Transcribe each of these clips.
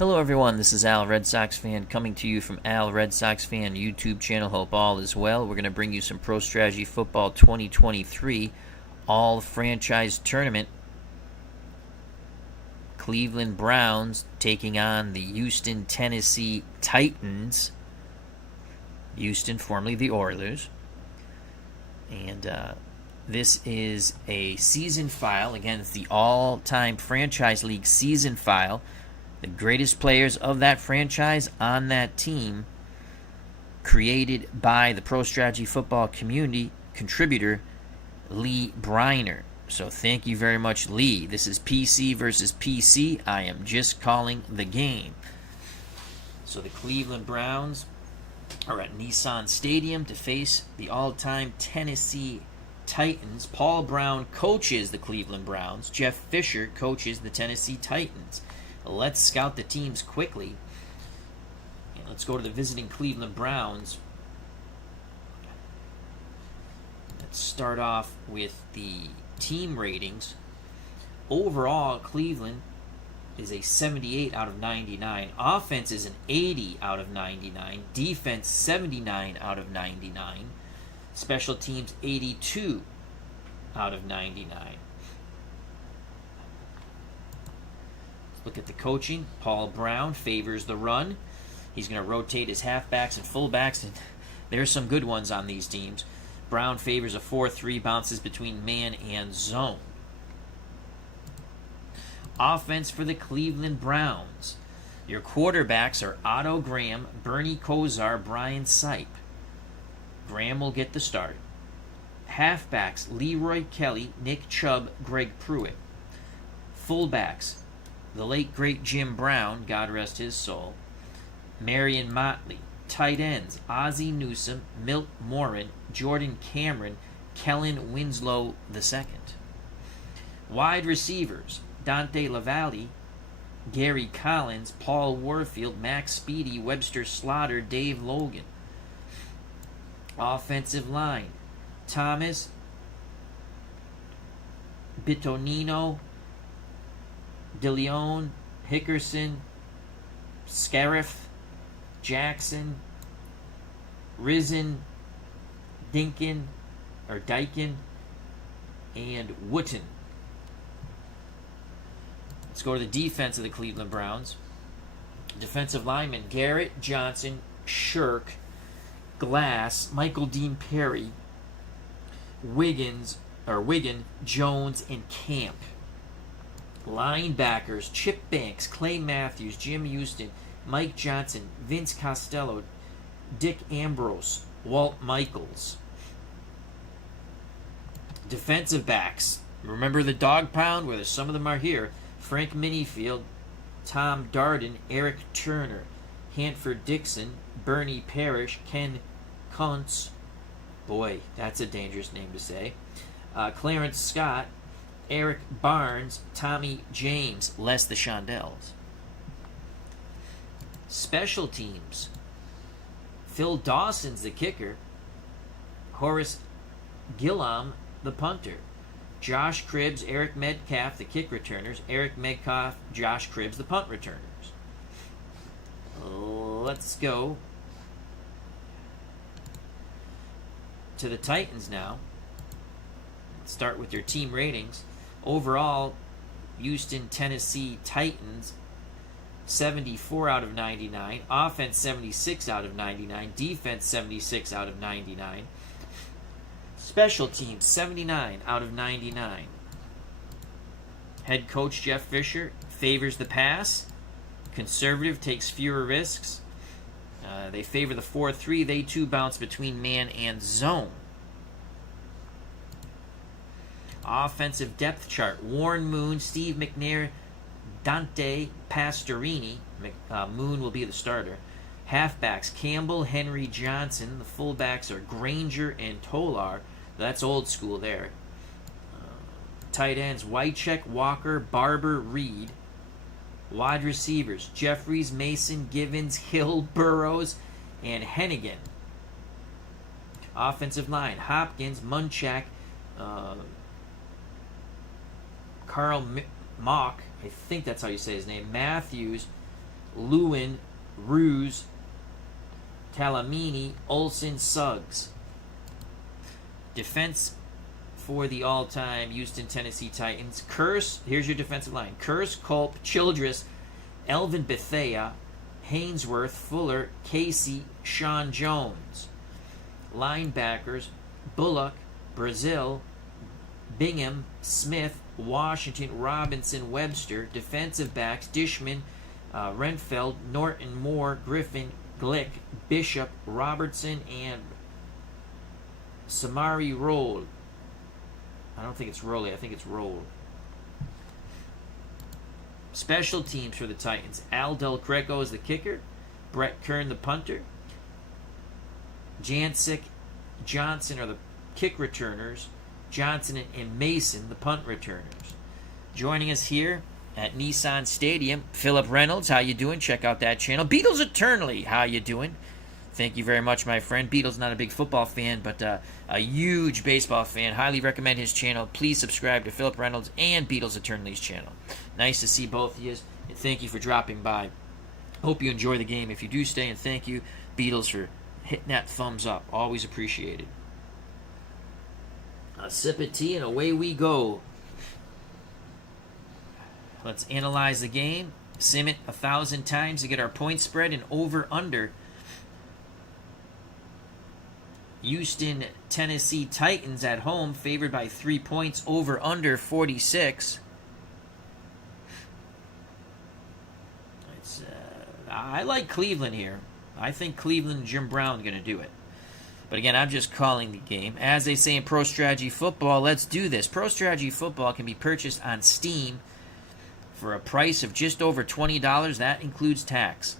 Hello everyone, this is Al Red Sox Fan coming to you from Al Red Sox Fan YouTube channel. Hope all is well. We're going to bring you some Pro Strategy Football 2023 All Franchise Tournament. Cleveland Browns taking on the Houston, Tennessee Titans. Houston, formerly the Oilers. And this is a season file. Again, it's the all-time Franchise League season file. The greatest players of that franchise on that team, created by the Pro Strategy Football community contributor Lee Briner. So thank you very much, Lee. This is PC versus PC. I am just calling the game. So the Cleveland Browns are at Nissan Stadium to face the all-time Tennessee Titans. Paul Brown coaches the Cleveland Browns. Jeff Fisher coaches the Tennessee Titans. Let's scout the teams quickly. And let's go to the visiting Cleveland Browns. Let's start off with the team ratings. Overall, Cleveland is a 78 out of 99. Offense is an 80 out of 99. Defense, 79 out of 99. Special teams, 82 out of 99. Look at the coaching. Paul Brown favors the run. He's going to rotate his halfbacks and fullbacks, and there's some good ones on these teams. Brown favors a 4-3, bounces between man and zone. Offense for the Cleveland Browns. Your quarterbacks are Otto Graham, Bernie Kosar, Brian Sipe. Graham will get the start. Halfbacks, Leroy Kelly, Nick Chubb, Greg Pruitt. Fullbacks, the late, great Jim Brown, God rest his soul, Marion Motley. Tight ends, Ozzie Newsome, Milt Morin, Jordan Cameron, Kellen Winslow II. Wide receivers, Dante LaValle, Gary Collins, Paul Warfield, Max Speedy, Webster Slaughter, Dave Logan. Offensive line, Thomas Bitonino, DeLeon, Hickerson, Scariff, Jackson, Risen, Dyken, and Wooten. Let's go to the defense of the Cleveland Browns. Defensive linemen, Garrett, Johnson, Shirk, Glass, Michael Dean Perry, Wiggin, Jones, and Camp. Linebackers, Chip Banks, Clay Matthews, Jim Houston, Mike Johnson, Vince Costello, Dick Ambrose, Walt Michaels. Defensive backs, remember the dog pound? Well, some of them are here. Frank Minifield, Tom Darden, Eric Turner, Hanford Dixon, Bernie Parrish, Ken Kuntz. Boy, that's a dangerous name to say. Clarence Scott, Eric Barnes, Tommy James, Les the Shondells. Special teams, Phil Dawson's the kicker, Horace Gillam the punter, Josh Cribbs, Eric Metcalf the kick returners, Eric Metcalf, Josh Cribbs the punt returners. Let's go to the Titans now. Let's start with your team ratings. Overall, Houston, Tennessee Titans, 74 out of 99. Offense, 76 out of 99. Defense, 76 out of 99. Special teams, 79 out of 99. Head coach Jeff Fisher favors the pass. Conservative, takes fewer risks. They favor the 4-3. They too bounce between man and zone. Offensive depth chart, Warren Moon, Steve McNair, Dante Pastorini. Moon will be the starter. Halfbacks, Campbell, Henry Johnson. The fullbacks are Granger and Tolar. That's old school there. Tight ends, Wycheck, Walker, Barber, Reed. Wide receivers, Jeffries, Mason, Givens, Hill, Burrows, and Hennigan. Offensive line, Hopkins, Munchak, Carl Mock, I think that's how you say his name, Matthews, Lewin, Ruse, Talamini, Olsen, Suggs. Defense for the all-time Houston, Tennessee Titans. Curse, here's your defensive line. Curse, Culp, Childress, Elvin Bethea, Hainsworth, Fuller, Casey, Sean Jones. Linebackers, Bullock, Brazil, Bingham, Smith, Washington, Robinson, Webster. Defensive backs, Dishman, Renfeld, Norton, Moore, Griffin, Glick, Bishop, Robertson, and Samari Roll. I don't think it's Rowley. I think it's Roll. Special teams for the Titans. Al Del Greco is the kicker. Brett Kern the punter. Jancic, Johnson are the kick returners. Johnson and Mason the punt returners. Joining us here at Nissan Stadium, Philip Reynolds. How you doing? Check out that channel. Beatles Eternally. How you doing? Thank you very much, my friend. Beatles not a big football fan, but a huge baseball fan. Highly recommend his channel. Please subscribe to Philip Reynolds and Beatles Eternaly's channel. Nice to see both of you, and thank you for dropping by. Hope you enjoy the game. If you do stay, and thank you, Beatles, for hitting that thumbs up. Always appreciated. A sip of tea, and away we go. Let's analyze the game. Sim it 1,000 times to get our point spread and over-under. Houston, Tennessee Titans at home, favored by 3 points, over under 46. I like Cleveland here. I think Cleveland and Jim Brown are going to do it. But again, I'm just calling the game. As they say in Pro Strategy Football, let's do this. Pro Strategy Football can be purchased on Steam for a price of just over $20. That includes tax.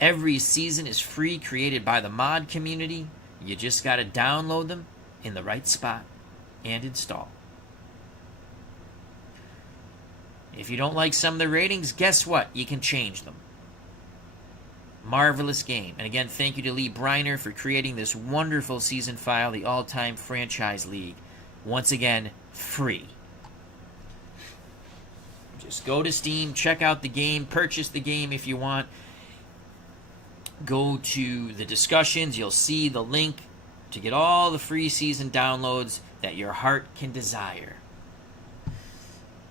Every season is free, created by the mod community. You just got to download them in the right spot and install. If you don't like some of the ratings, guess what? You can change them. Marvelous game. And again, thank you to Lee Briner for creating this wonderful season file, the all-time franchise league. Once again, free. Just go to Steam, check out the game, purchase the game if you want. Go to the discussions. You'll see the link to get all the free season downloads that your heart can desire.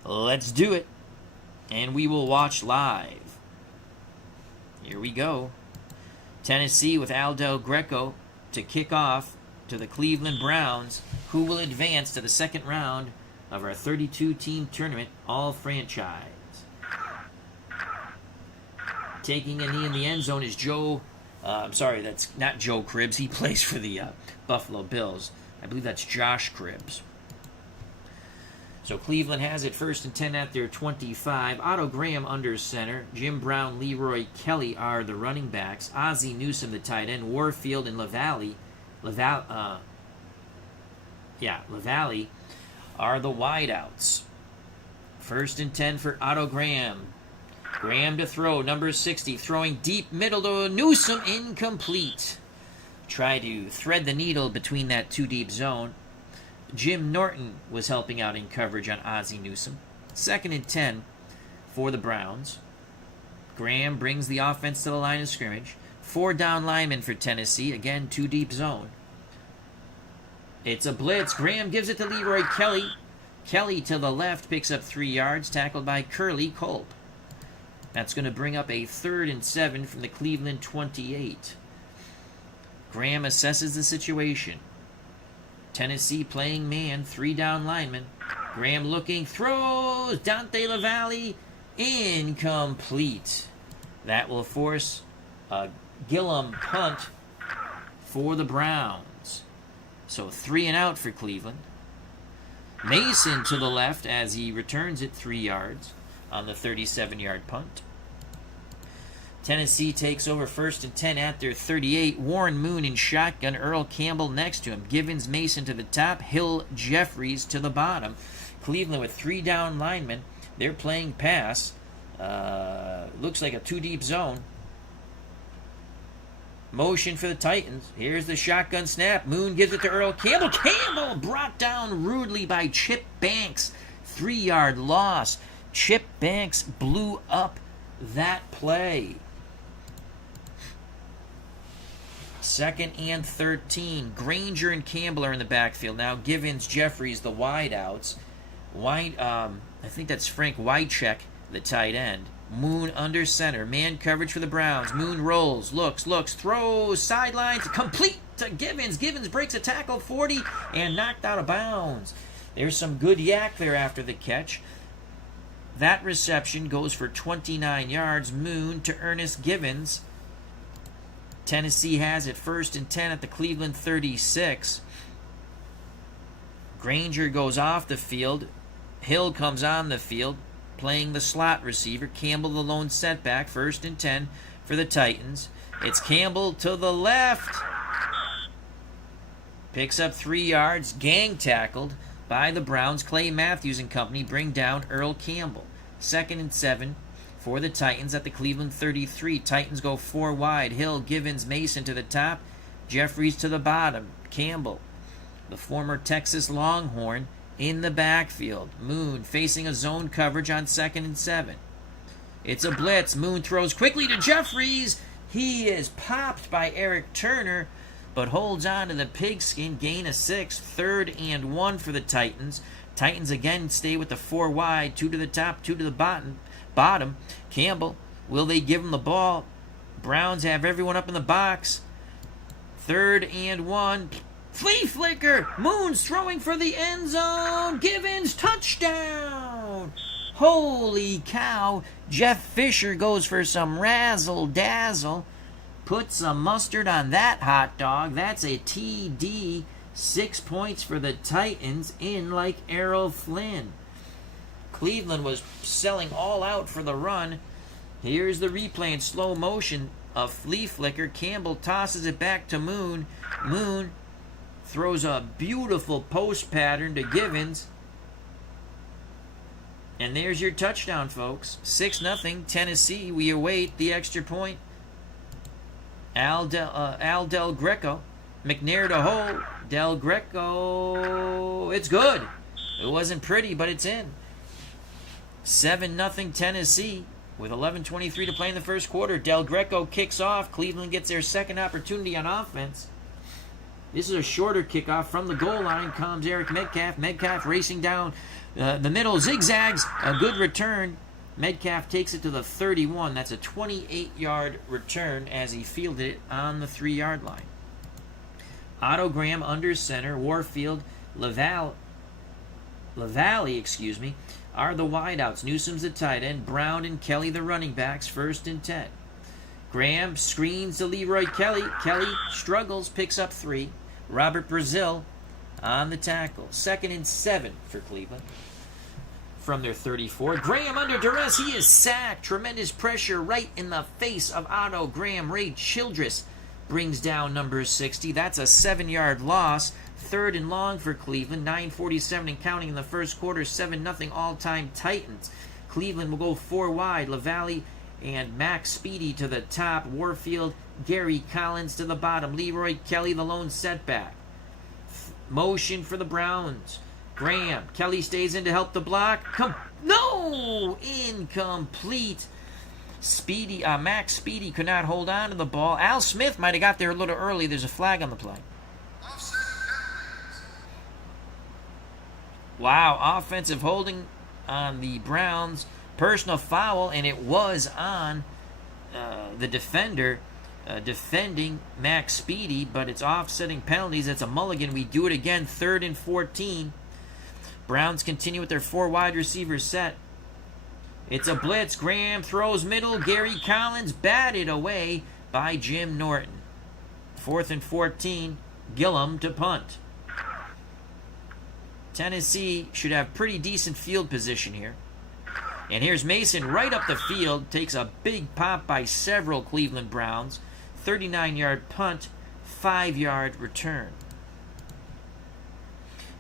Let's do it. And we will watch live. Here we go. Tennessee with Al Del Greco to kick off to the Cleveland Browns, who will advance to the second round of our 32-team tournament, all franchise. Taking a knee in the end zone is Joe. I'm sorry, that's not Joe Cribbs. He plays for the Buffalo Bills. I believe that's Josh Cribbs. So Cleveland has it, 1st and 10 at their 25. Otto Graham under center. Jim Brown, Leroy Kelly are the running backs. Ozzie Newsome the tight end. Warfield and LaValle are the wideouts. 1st and 10 for Otto Graham. Graham to throw, number 60, throwing deep middle to Newsome, incomplete. Try to thread the needle between that two-deep zone. Jim Norton was helping out in coverage on Ozzie Newsome. 2nd and 10 for the Browns. Graham brings the offense to the line of scrimmage. 4 down linemen for Tennessee, again, two-deep zone. It's a blitz. Graham gives it to Leroy Kelly. Kelly to the left picks up 3 yards, tackled by Curly Culp. That's going to bring up a 3rd and 7 from the Cleveland 28. Graham assesses the situation. Tennessee playing man, 3 down linemen. Graham looking, throws, Dante LaValle, incomplete. That will force a Gillum punt for the Browns. So 3 and out for Cleveland. Mason to the left as he returns it 3 yards on the 37-yard punt. Tennessee takes over 1st and 10 at their 38. Warren Moon in shotgun. Earl Campbell next to him. Givens Mason to the top. Hill Jeffries to the bottom. Cleveland with 3 down linemen. They're playing pass. Looks like a 2-deep zone. Motion for the Titans. Here's the shotgun snap. Moon gives it to Earl Campbell. Campbell brought down rudely by Chip Banks. 3-yard loss. Chip Banks blew up that play. 2nd and 13. Granger and Campbell are in the backfield. Now Givens, Jeffries, the wideouts. I think that's Frank Wycheck, the tight end. Moon under center. Man coverage for the Browns. Moon rolls, looks, throws, sidelines, complete to Givens. Givens breaks a tackle, 40, and knocked out of bounds. There's some good yak there after the catch. That reception goes for 29 yards. Moon to Ernest Givens. Tennessee has it 1st and 10 at the Cleveland 36. Granger goes off the field. Hill comes on the field, playing the slot receiver. Campbell the lone setback, 1st and 10 for the Titans. It's Campbell to the left. Picks up 3 yards. Gang tackled by the Browns. Clay Matthews and company bring down Earl Campbell. 2nd and 7 for the Titans at the Cleveland 33. Titans go 4 wide. Hill, Givens, Mason to the top. Jeffries to the bottom. Campbell, the former Texas Longhorn, in the backfield. Moon facing a zone coverage on 2nd and 7. It's a blitz. Moon throws quickly to Jeffries. He is popped by Eric Turner, but holds on to the pigskin. Gain of 6. 3rd and 1 for the Titans. Titans again stay with the 4 wide. 2 to the top, 2 to the bottom. Campbell, will they give him the ball? Browns have everyone up in the box. 3rd and 1. Flea flicker. Moon's throwing for the end zone. Givens, touchdown. Holy cow. Jeff Fisher goes for some razzle-dazzle. Put some mustard on that hot dog. That's a TD. 6 points for the Titans, in like Errol Flynn. Cleveland was selling all out for the run. Here's the replay in slow motion. A flea flicker. Campbell tosses it back to Moon. Moon throws a beautiful post pattern to Givens. And there's your touchdown, folks. 6-0 Tennessee. We await the extra point. Al Del Greco. McNair to Hole. Del Greco. It's good. It wasn't pretty, but it's in. 7-0 Tennessee with 11:23 to play in the first quarter. Del Greco kicks off. Cleveland gets their second opportunity on offense. This is a shorter kickoff. From the goal line comes Eric Metcalf. Metcalf racing down the middle. Zigzags. A good return. Metcalf takes it to the 31. That's a 28-yard return as he fielded it on the 3-yard line. Otto Graham under center. Warfield, LaValle, are the wideouts. Newsom's the tight end. Brown and Kelly the running backs. 1st and 10. Graham screens to Leroy Kelly. Kelly struggles, picks up 3. Robert Brazil on the tackle. 2nd and 7 for Cleveland. From their 34. Graham under duress. He is sacked. Tremendous pressure right in the face of Otto Graham. Ray Childress brings down number 60. That's a 7-yard loss. 3rd and long for Cleveland. 9:47 and counting in the first quarter. 7-0 all-time Titans. Cleveland will go 4 wide. LaValle and Max Speedy to the top. Warfield, Gary Collins to the bottom. Leroy Kelly, the lone setback. Motion for the Browns. Graham. Kelly stays in to help the block. No! Incomplete. Max Speedy could not hold on to the ball. Al Smith might have got there a little early. There's a flag on the play. Wow, offensive holding on the Browns. Personal foul, and it was on the defender defending Max Speedy, but it's offsetting penalties. It's a mulligan. We do it again. 3rd and 14. Browns continue with their 4 wide receiver set. It's a blitz. Graham throws middle. Gary Collins batted away by Jim Norton. 4th and 14. Gillum to punt. Tennessee should have pretty decent field position here. And here's Mason right up the field. Takes a big pop by several Cleveland Browns. 39-yard punt. 5-yard return.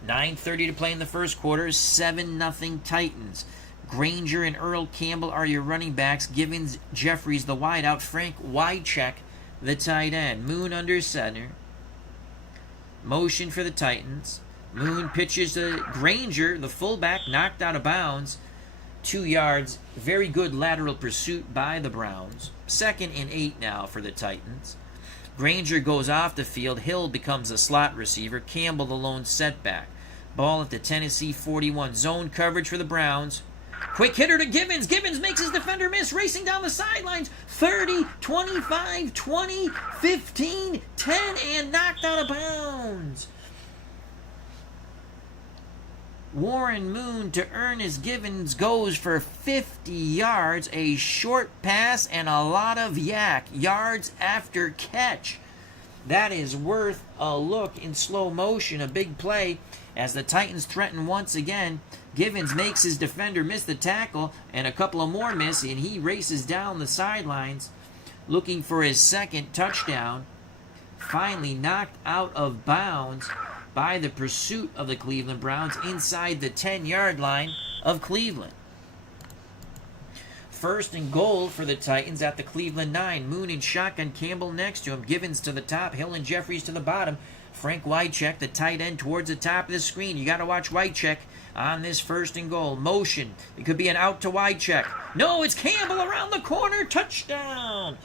9:30 to play in the first quarter. 7-0 Titans. Granger and Earl Campbell are your running backs. Givens, Jeffries, the wideout. Frank Wycheck, the tight end. Moon under center. Motion for the Titans. Moon pitches to Granger, the fullback, knocked out of bounds. 2 yards. Very good lateral pursuit by the Browns. 2nd and 8 now for the Titans. Granger goes off the field. Hill becomes a slot receiver. Campbell the lone setback. Ball at the Tennessee 41. Zone coverage for the Browns. Quick hitter to Givens. Givens makes his defender miss, racing down the sidelines. 30, 25, 20, 15, 10, and knocked out of bounds. Warren Moon to Ernest Givens goes for 50 yards, a short pass, and a lot of yards after catch. That is worth a look in slow motion. A big play as the Titans threaten once again. Givens makes his defender miss the tackle, and a couple of more miss, and he races down the sidelines looking for his second touchdown. Finally knocked out of bounds by the pursuit of the Cleveland Browns inside the 10-yard line of Cleveland. First and goal for the Titans at the Cleveland 9. Moon in shotgun, Campbell next to him. Givens to the top, Hill and Jeffries to the bottom. Frank Wycheck, the tight end, towards the top of the screen. You got to watch Wycheck on this first and goal. Motion. It could be an out to Wycheck. No, it's Campbell around the corner. Touchdown.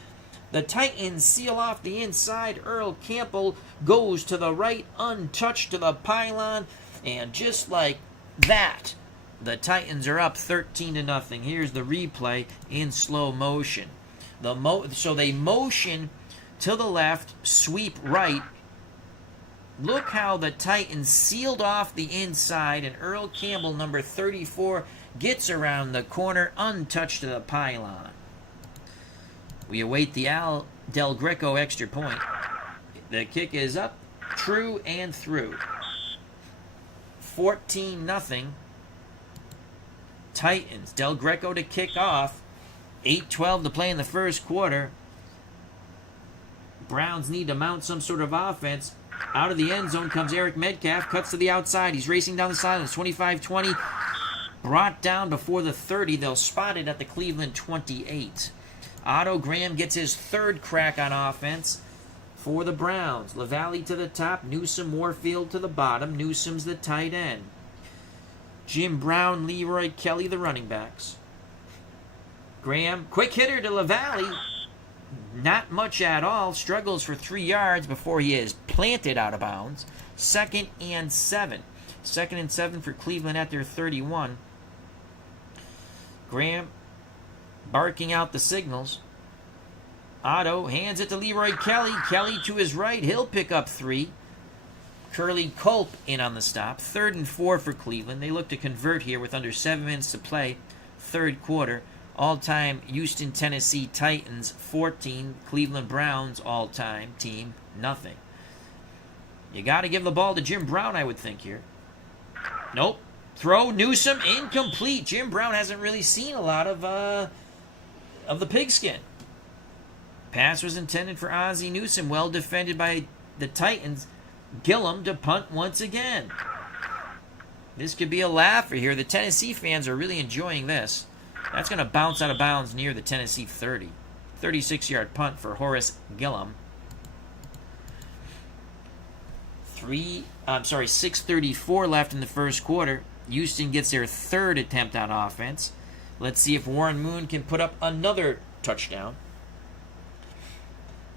The Titans seal off the inside. Earl Campbell goes to the right, untouched to the pylon. And just like that, the Titans are up 13-0. Here's the replay in slow motion. So they motion to the left, sweep right. Look how the Titans sealed off the inside, and Earl Campbell, number 34, gets around the corner, untouched to the pylon. We await the Al Del Greco extra point. The kick is up, true, and through. 14-0. Titans. Del Greco to kick off. 8:12 to play in the first quarter. Browns need to mount some sort of offense. Out of the end zone comes Eric Metcalf. Cuts to the outside. He's racing down the sidelines. 25-20. Brought down before the 30. They'll spot it at the Cleveland 28. Otto Graham gets his third crack on offense for the Browns. LaValle to the top. Newsome, Warfield to the bottom. Newsome's the tight end. Jim Brown, Leroy Kelly, the running backs. Graham, quick hitter to LaValle. Not much at all. Struggles for 3 yards before he is planted out of bounds. 2nd and 7. 2nd and 7 for Cleveland at their 31. Graham barking out the signals. Otto hands it to Leroy Kelly. Kelly to his right. He'll pick up 3. Curly Culp in on the stop. 3rd and 4 for Cleveland. They look to convert here with under 7 minutes to play. Third quarter. All-time Houston, Tennessee Titans, 14. Cleveland Browns, all-time team, nothing. You got to give the ball to Jim Brown, I would think, here. Nope. Throw, Newsome, incomplete. Jim Brown hasn't really seen a lot of the pigskin. Pass was intended for Ozzie Newsome, well defended by the Titans. Gillum to punt once again. This could be a laugher here. The Tennessee fans are really enjoying this. That's going to bounce out of bounds near the Tennessee 30. 36-yard punt for Horace Gillum. 6:34 left in the first quarter. Houston gets their third attempt on offense. Let's see if Warren Moon can put up another touchdown.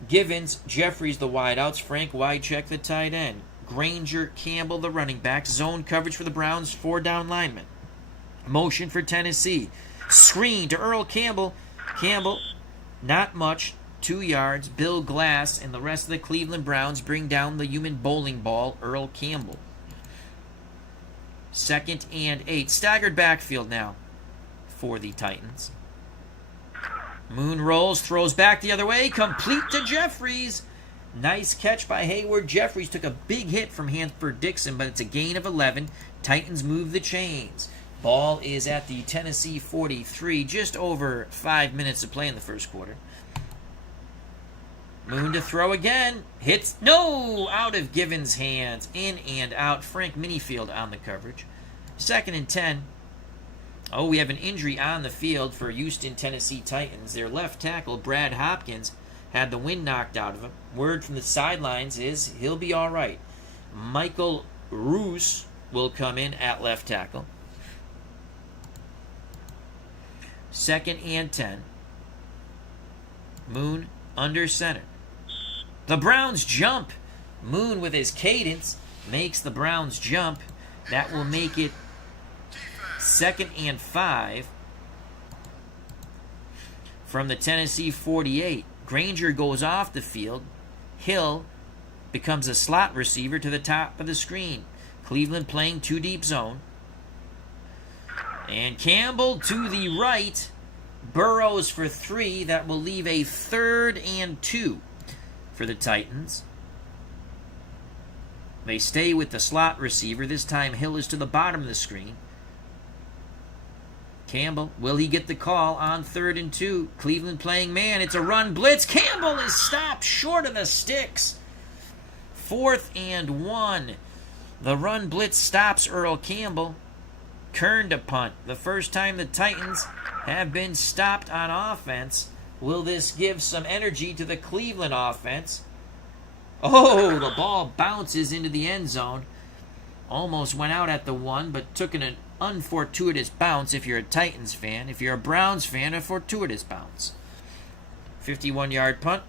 Givens, Jeffries the wideouts, Frank Wycheck the tight end. Granger, Campbell the running back. Zone coverage for the Browns, 4 down linemen. Motion for Tennessee. Screen to Earl Campbell. Campbell, not much, 2 yards. Bill Glass and the rest of the Cleveland Browns bring down the human bowling ball, Earl Campbell. 2nd and 8. Staggered backfield now for the Titans. Moon rolls, throws back the other way, complete to Jeffries. Nice catch by Hayward. Jeffries took a big hit from Hanford Dixon, but it's a gain of 11. Titans move the chains. Ball is at the Tennessee 43. Just over 5 minutes to play in the first quarter. Moon to throw again. Hits. No! Out of Givens' hands. In and out. Frank Minifield on the coverage. 2nd and 10. Oh, we have an injury on the field for Houston, Tennessee Titans. Their left tackle, Brad Hopkins, had the wind knocked out of him. Word from the sidelines is he'll be all right. Michael Roos will come in at left tackle. 2nd and 10. Moon under center. The Browns jump. Moon with his cadence makes the Browns jump. That will make it 2nd and 5 from the Tennessee 48. Granger goes off the field. Hill becomes a slot receiver to the top of the screen. Cleveland playing 2 deep zone. And Campbell to the right. Burrows for 3. That will leave a 3rd and 2 for the Titans. They stay with the slot receiver. This time Hill is to the bottom of the screen. Campbell, will he get the call on 3rd and 2? Cleveland playing man. It's a run blitz. Campbell is stopped short of the sticks. 4th and 1. The run blitz stops Earl Campbell. Kern to punt. The first time the Titans have been stopped on offense. Will this give some energy to the Cleveland offense? Oh, the ball bounces into the end zone. Almost went out at the 1, but took an unfortuitous bounce if you're a Titans fan. If you're a Browns fan, a fortuitous bounce. 51-yard punt.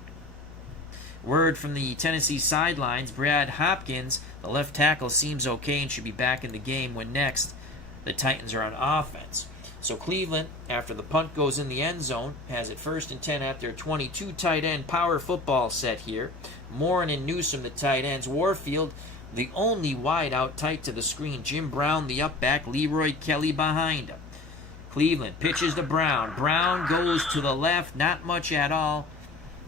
Word from the Tennessee sidelines, Brad Hopkins, the left tackle, seems okay and should be back in the game when next the Titans are on offense. So Cleveland, after the punt goes in the end zone, has it 1st and 10 at their 22. Tight end power football set here. Morin and Newsom, the tight ends. Warfield, the only wide out tight to the screen. Jim Brown, the up back. Leroy Kelly behind him. Cleveland pitches to Brown. Brown goes to the left, not much at all.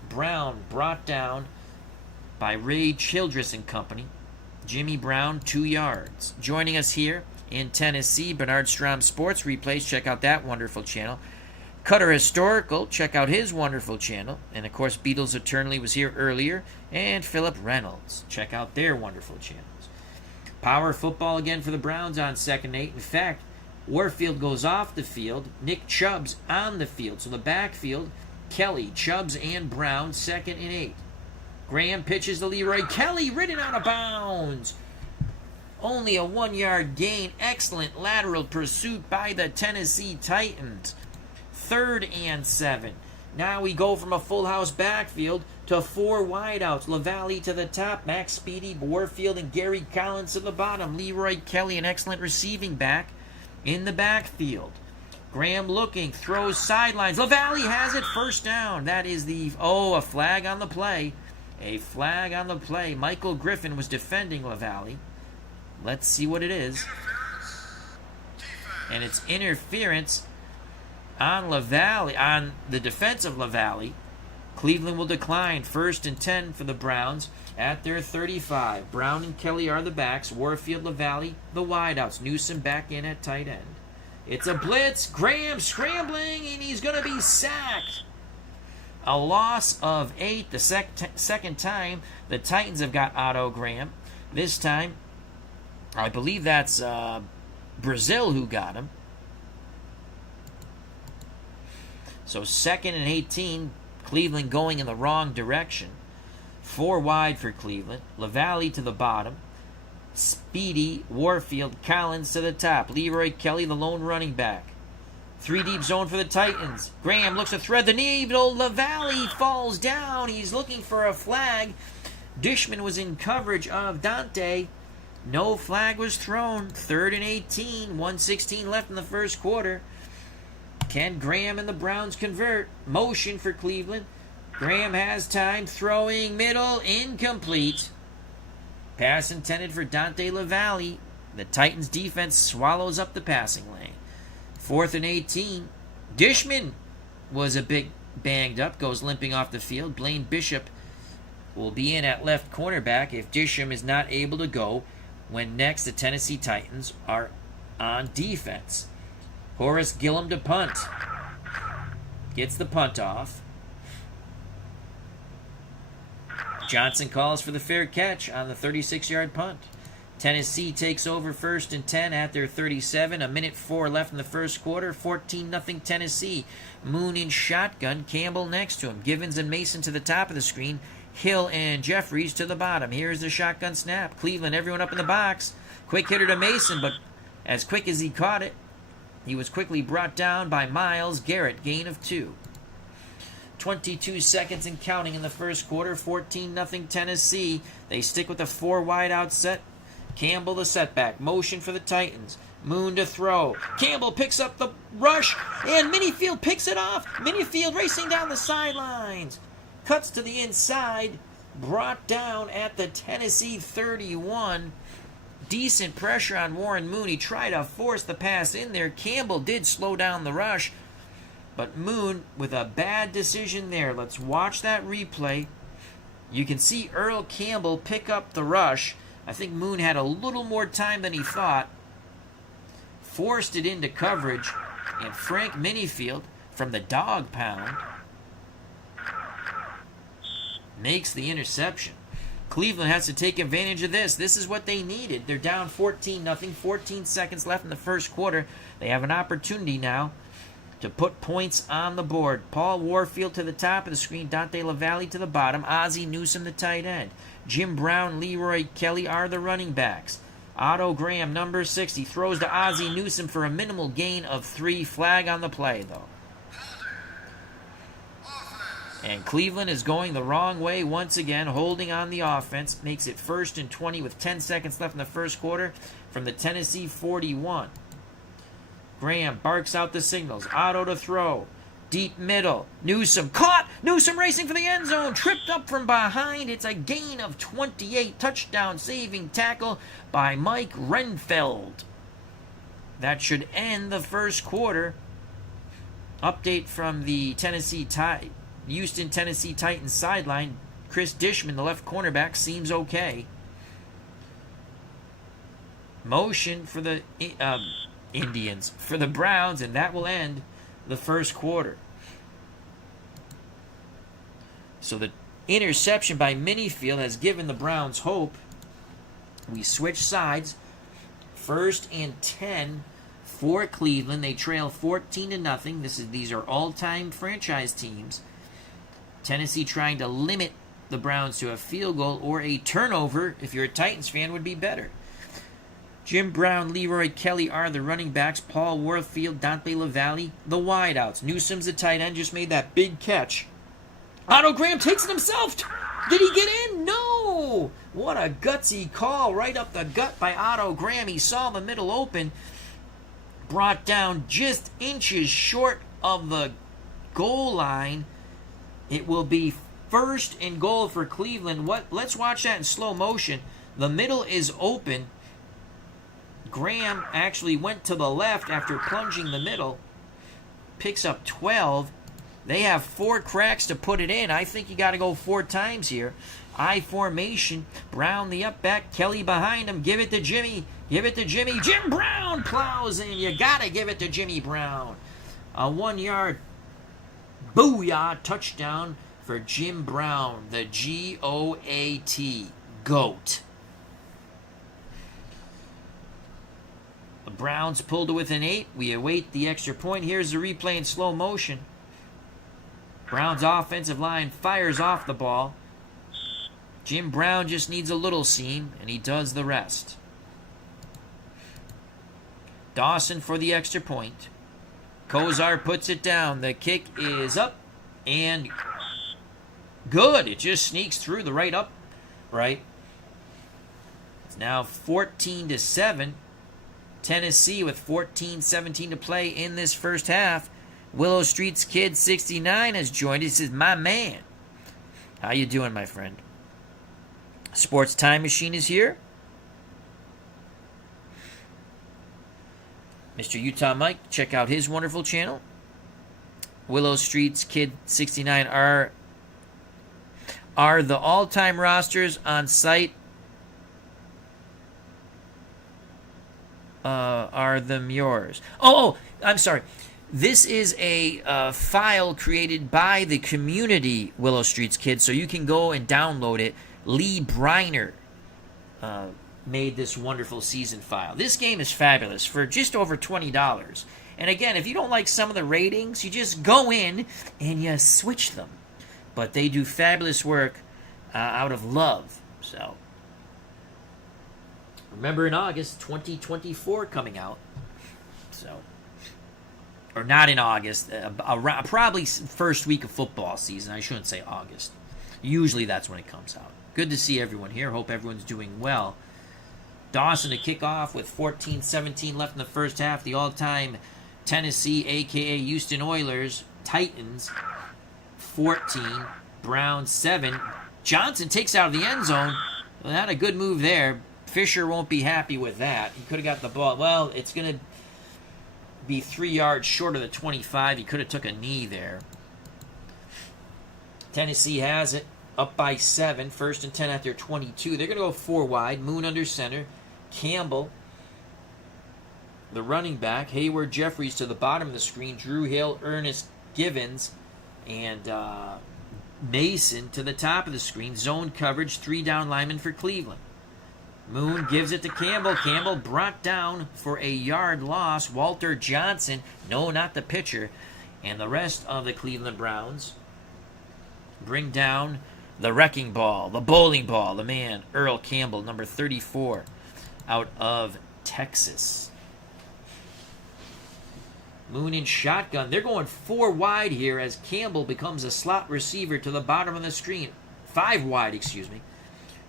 Brown brought down by Ray Childress and company. Jimmy Brown, 2 yards. Joining us here in Tennessee, Bernard Strom Sports Replays. Check out that wonderful channel. Cutter Historical, check out his wonderful channel. And, of course, Beatles Eternally was here earlier. And Philip Reynolds. Check out their wonderful channels. Power football again for the Browns on 2nd and 8. In fact, Warfield goes off the field. Nick Chubb's on the field. So the backfield, Kelly, Chubbs, and Brown, 2nd and 8. Graham pitches to Leroy Kelly, ridden out of bounds. Only a 1-yard gain. Excellent lateral pursuit by the Tennessee Titans. 3rd and 7. Now we go from a full house backfield to 4 wideouts. LaValle to the top. Max Speedy, Warfield, and Gary Collins to the bottom. Leroy Kelly, an excellent receiving back in the backfield. Graham looking, throws sidelines. LaValle has it, 1st down. That is a flag on the play. A flag on the play. Michael Griffin was defending LaValle. Let's see what it is. And it's interference on LaValle, on the defense of LaValle. Cleveland will decline. 1st and 10 for the Browns at their 35. Brown and Kelly are the backs. Warfield, LaValle, the wideouts. Newsom back in at tight end. It's a blitz. Graham scrambling, and he's going to be sacked. A loss of 8. The second time the Titans have got Otto Graham. This time, I believe that's Brazil who got him. So 2nd and 18, Cleveland going in the wrong direction. 4 wide for Cleveland. LaValle to the bottom. Speedy, Warfield, Collins to the top. Leroy Kelly, the lone running back. 3 deep zone for the Titans. Graham looks to thread the needle. LaValle falls down. He's looking for a flag. Dishman was in coverage of Dante. No flag was thrown. 3rd and 18. 1:16 left in the first quarter. Can Graham and the Browns convert? Motion for Cleveland. Graham has time. Throwing middle. Incomplete. Pass intended for Dante LaValle. The Titans defense swallows up the passing lane. 4th and 18. Dishman was a bit banged up. Goes limping off the field. Blaine Bishop will be in at left cornerback if Dishman is not able to go when next the Tennessee Titans are on defense. Horace Gillum to punt. Gets the punt off. Johnson calls for the fair catch on the 36-yard punt. Tennessee takes over 1st and 10 at their 37. 1:04 left in the first quarter. 14-0 Tennessee. Moon in shotgun. Campbell next to him. Givens and Mason to the top of the screen. Hill and Jeffries to the bottom. Here's the shotgun snap. Cleveland, everyone up in the box. Quick hitter to Mason, but as quick as he caught it, he was quickly brought down by Myles Garrett. Gain of 2. 22 seconds and counting in the first quarter. 14-0 Tennessee. They stick with a 4-wide out set. Campbell the setback. Motion for the Titans. Moon to throw. Campbell picks up the rush, and Minifield picks it off. Minifield racing down the sidelines. Cuts to the inside. Brought down at the Tennessee 31. Decent pressure on Warren Moon. He tried to force the pass in there. Campbell did slow down the rush, but Moon with a bad decision there. Let's watch that replay. You can see Earl Campbell pick up the rush. I think Moon had a little more time than he thought. Forced it into coverage, and Frank Minifield from the dog pound makes the interception. Cleveland has to take advantage of this. This is what they needed. They're down 14-0, 14 seconds left in the first quarter. They have an opportunity now to put points on the board. Paul Warfield to the top of the screen, Dante LaValle to the bottom, Ozzie Newsome the tight end. Jim Brown, Leroy Kelly are the running backs. Otto Graham, number 60, throws to Ozzie Newsome for a minimal gain of 3. Flag on the play, though. And Cleveland is going the wrong way once again, holding on the offense. Makes it 1st and 20 with 10 seconds left in the first quarter from the Tennessee 41. Graham barks out the signals. Otto to throw. Deep middle. Newsome caught. Newsome racing for the end zone. Tripped up from behind. It's a gain of 28. Touchdown saving tackle by Mike Renfeld. That should end the first quarter. Update from the Houston, Tennessee Titans sideline. Chris Dishman, the left cornerback, seems okay. Motion for the Indians, for the Browns, and that will end the first quarter. So the interception by Minifield has given the Browns hope. We switch sides. 1st and 10 for Cleveland. They trail 14-0. These are all-time franchise teams. Tennessee trying to limit the Browns to a field goal or a turnover, if you're a Titans fan, would be better. Jim Brown, Leroy Kelly are the running backs. Paul Warfield, Dante LaValle, the wideouts. Newsome's the tight end, just made that big catch. Otto Graham takes it himself. Did he get in? No! What a gutsy call right up the gut by Otto Graham. He saw the middle open. Brought down just inches short of the goal line. It will be 1st and goal for Cleveland. Let's watch that in slow motion. The middle is open. Graham actually went to the left after plunging the middle. Picks up 12. They have 4 cracks to put it in. I think you got to go 4 times here. I formation. Brown the up back. Kelly behind him. Give it to Jimmy. Give it to Jimmy. Jim Brown plows in. You got to give it to Jimmy Brown. A 1-yard booyah touchdown for Jim Brown. The G-O-A-T. GOAT. The Browns pulled to within 8. We await the extra point. Here's the replay in slow motion. Browns offensive line fires off the ball. Jim Brown just needs a little seam, and he does the rest. Dawson for the extra point. Kozar puts it down. The kick is up and good. It just sneaks through the right upright. It's now 14-7. Tennessee with 14-17 to play in this first half. Willow Street's Kid 69 has joined us. He says, my man. How you doing, my friend? Sports Time Machine is here. Mr. Utah Mike, check out his wonderful channel. Willow Street's Kid 69 are the all-time rosters on site. Are them yours? Oh, I'm sorry. This is a file created by the community Willow Street's Kids, so you can go and download it. Lee Briner made this wonderful season file. This game is fabulous for just over $20. And again, if you don't like some of the ratings, you just go in and you switch them. But they do fabulous work out of love. So remember in August 2024 coming out. So or not in August, around, probably first week of football season. I shouldn't say August. Usually that's when it comes out. Good to see everyone here. Hope everyone's doing well. Dawson to kick off with 14-17 left in the first half. The all-time Tennessee, a.k.a. Houston Oilers, Titans, 14, Browns, 7. Johnson takes out of the end zone. Well, not a good move there. Fisher won't be happy with that. He could have got the ball. Well, it's going to be 3 yards short of the 25. He could have took a knee there. Tennessee has it, up by 7. 1st and 10 at their 22. They're going to go 4 wide. Moon under center. Campbell, the running back. Hayward, Jeffries to the bottom of the screen. Drew Hill, Ernest Givens, and Mason to the top of the screen. Zone coverage, 3 down linemen for Cleveland. Moon gives it to Campbell. Campbell brought down for a yard loss. Walter Johnson, no, not the pitcher, and the rest of the Cleveland Browns bring down the wrecking ball, the bowling ball, the man, Earl Campbell, number 34, out of Texas. Moon in shotgun. They're going 4 wide here as Campbell becomes a slot receiver to the bottom of the screen. 5 wide, excuse me.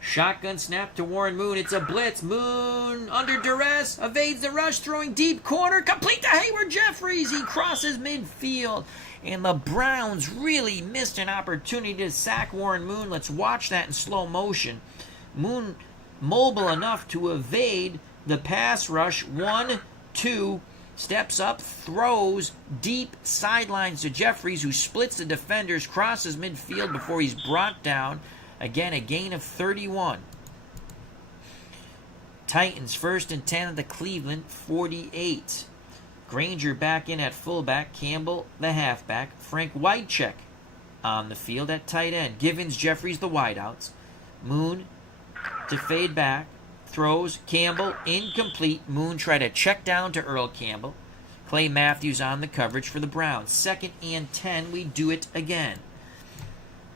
Shotgun snap to Warren Moon. It's a blitz. Moon under duress. Evades the rush. Throwing deep corner. Complete to Hayward Jeffries. He crosses midfield. And the Browns really missed an opportunity to sack Warren Moon. Let's watch that in slow motion. Moon mobile enough to evade the pass rush. 1, 2. Steps up, throws deep sidelines to Jeffries, who splits the defenders, crosses midfield before he's brought down. Again, a gain of 31. Titans 1st and 10 at the Cleveland 48. Granger back in at fullback. Campbell, the halfback. Frank Wycheck on the field at tight end. Givens, Jeffries, the wideouts. Moon to fade back. Throws. Campbell, incomplete. Moon tried to check down to Earl Campbell. Clay Matthews on the coverage for the Browns. 2nd and 10. We do it again.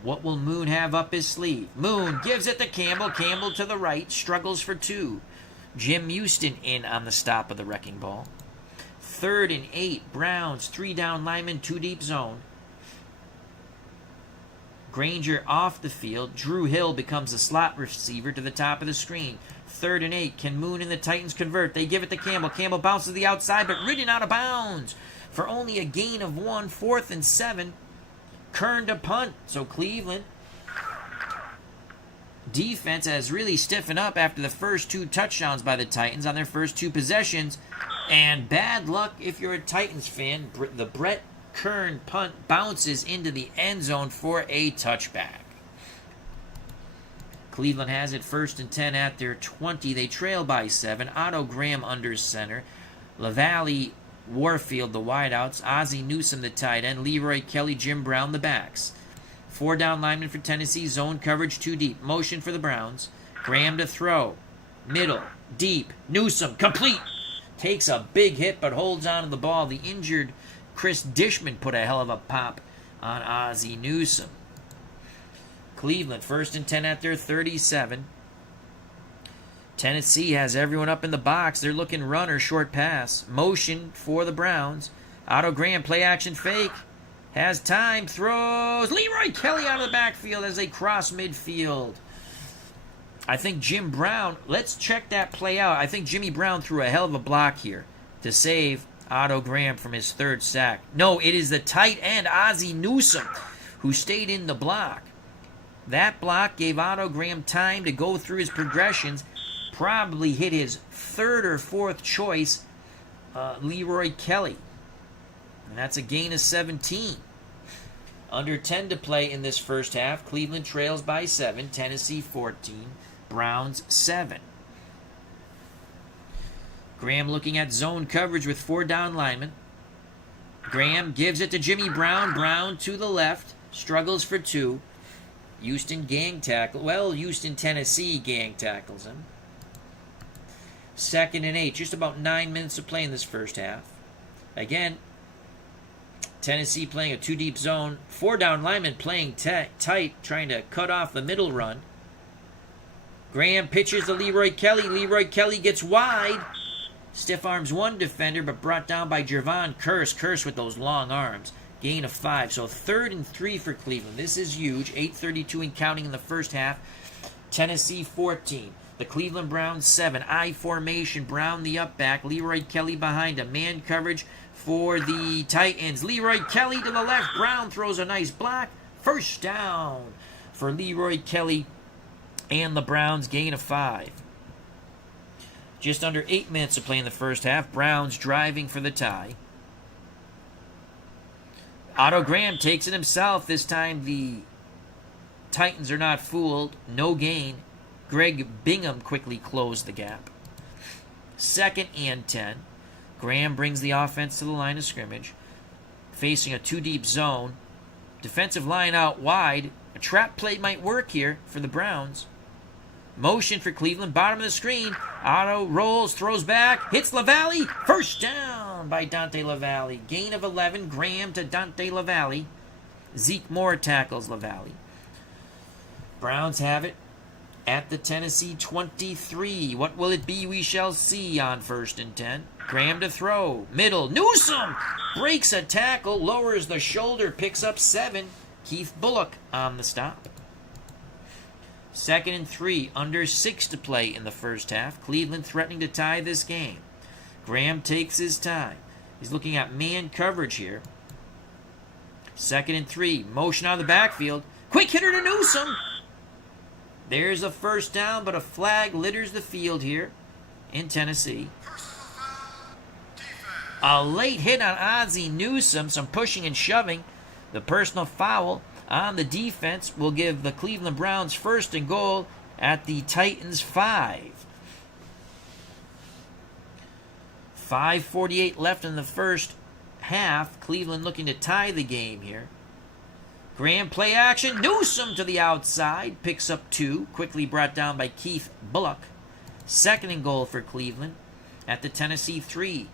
What will Moon have up his sleeve? Moon gives it to Campbell. Campbell to the right. Struggles for 2. Jim Houston in on the stop of the wrecking ball. 3rd and 8. Browns. 3 down linemen. 2 deep zone. Granger off the field. Drew Hill becomes a slot receiver to the top of the screen. 3rd and 8. Can Moon and the Titans convert? They give it to Campbell. Campbell bounces to the outside, but ridden out of bounds for only a gain of 1. 4th and 7. Kern to punt. So Cleveland defense has really stiffened up after the first 2 touchdowns by the Titans on their first 2 possessions. And bad luck if you're a Titans fan. The Brett Kern punt bounces into the end zone for a touchback. Cleveland has it 1st and 10 at their 20. They trail by 7. Otto Graham under center. LaValle, Warfield, the wideouts. Ozzie Newsome, the tight end. Leroy Kelly, Jim Brown, the backs. 4 down linemen for Tennessee. Zone coverage 2 deep. Motion for the Browns. Graham to throw. Middle. Deep. Newsome. Complete. Takes a big hit but holds on to the ball. The injured Chris Dishman put a hell of a pop on Ozzie Newsome. Cleveland 1st and 10 at their 37. Tennessee has everyone up in the box. They're looking run or short pass. Motion for the Browns. Otto Graham, play action fake. Has time, throws. Leroy Kelly out of the backfield as they cross midfield. I think Jim Brown, let's check that play out. I think Jimmy Brown threw a hell of a block here to save Otto Graham from his 3rd sack. No, it is the tight end, Ozzie Newsome, who stayed in the block. That block gave Otto Graham time to go through his progressions, probably hit his 3rd or 4th choice, Leroy Kelly. And that's a gain of 17. Under 10 to play in this first half. Cleveland trails by 7. Tennessee 14. Browns 7. Graham looking at zone coverage with 4 down linemen. Graham gives it to Jimmy Brown. Brown to the left. Struggles for 2. Houston gang tackle. Well, Houston, Tennessee gang tackles him. 2nd and 8. Just about 9 minutes to play in this first half. Again, Tennessee playing a 2 deep zone. 4 down linemen playing tight, trying to cut off the middle run. Graham pitches to Leroy Kelly. Leroy Kelly gets wide. Stiff arms one defender, but brought down by Jervon Kearse. Kearse with those long arms. Gain of 5. So 3rd and 3 for Cleveland. This is huge. 8:32 and counting in the first half. Tennessee 14. The Cleveland Browns 7. I formation. Brown the up back. Leroy Kelly behind him. Man coverage for the Titans. Leroy Kelly to the left. Brown throws a nice block. First down for Leroy Kelly and the Browns. Gain of 5. Just under 8 minutes to play in the first half. Browns driving for the tie. Otto Graham takes it himself. This time the Titans are not fooled. No gain. Greg Bingham quickly closed the gap. 2nd and 10. Graham brings the offense to the line of scrimmage. Facing a 2-deep zone. Defensive line out wide. A trap play might work here for the Browns. Motion for Cleveland. Bottom of the screen. Otto rolls, throws back, hits LaValle. First down by Dante LaValle. Gain of 11. Graham to Dante LaValle. Zeke Moore tackles LaValle. Browns have it at the Tennessee 23. What will it be? We shall see on 1st and 10. Graham to throw. Middle. Newsome breaks a tackle, lowers the shoulder, picks up 7. Keith Bullock on the stop. 2nd and 3. Under 6 to play in the first half. Cleveland threatening to tie this game. Graham takes his time. He's looking at man coverage here. 2nd and 3. Motion out of the backfield. Quick hitter to Newsome. There's a first down, but a flag litters the field here in Tennessee. A late hit on Ozzie Newsome. Some pushing and shoving. The personal foul on the defense will give the Cleveland Browns 1st and goal at the Titans 5. 5:48 left in the first half. Cleveland looking to tie the game here. Graham play action. Newsome to the outside. Picks up 2. Quickly brought down by Keith Bullock. 2nd and goal for Cleveland at the Tennessee 3.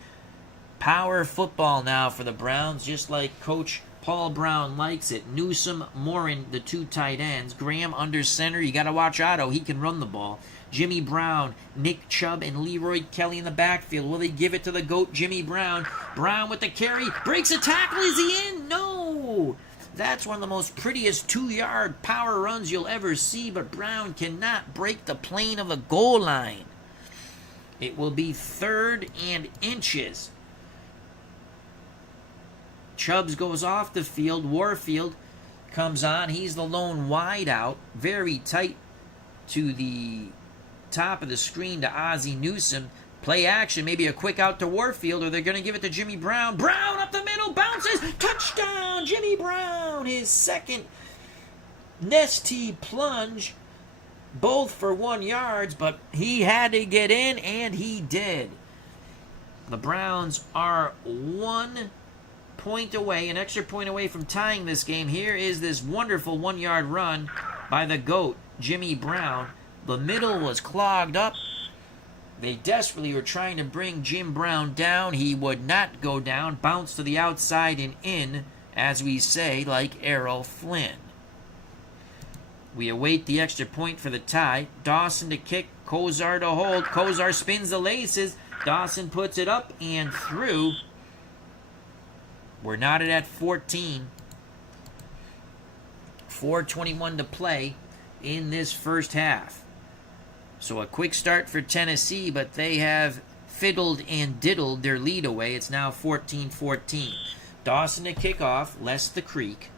Power football now for the Browns, just like Coach Paul Brown likes it. Newsome, Morin, the 2 tight ends. Graham under center. You got to watch Otto. He can run the ball. Jimmy Brown, Nick Chubb, and Leroy Kelly in the backfield. Will they give it to the GOAT, Jimmy Brown? Brown with the carry. Breaks a tackle. Is he in? No! That's one of the most prettiest 2-yard power runs you'll ever see, but Brown cannot break the plane of the goal line. It will be 3rd and inches. Chubbs goes off the field. Warfield comes on. He's the lone wide out. Very tight to the top of the screen to Ozzie Newsome. Play action. Maybe a quick out to Warfield, or they're going to give it to Jimmy Brown. Brown up the middle. Bounces. Touchdown. Jimmy Brown. His 2nd Nestea plunge. Both for 1 yard, but he had to get in, and he did. The Browns are 1 point away, an extra point away from tying this game. Here is this wonderful 1-yard run by the GOAT, Jimmy Brown. The middle was clogged up. They desperately were trying to bring Jim Brown down. He would not go down. Bounced to the outside and in, as we say, like Errol Flynn. We await the extra point for the tie. Dawson to kick, Kozar to hold. Kozar spins the laces. Dawson puts it up and through. We're knotted at 14. 4:21 to play in this first half. So a quick start for Tennessee, but they have fiddled and diddled their lead away. It's now 14-14. Dawson to kick off, Les the Creek.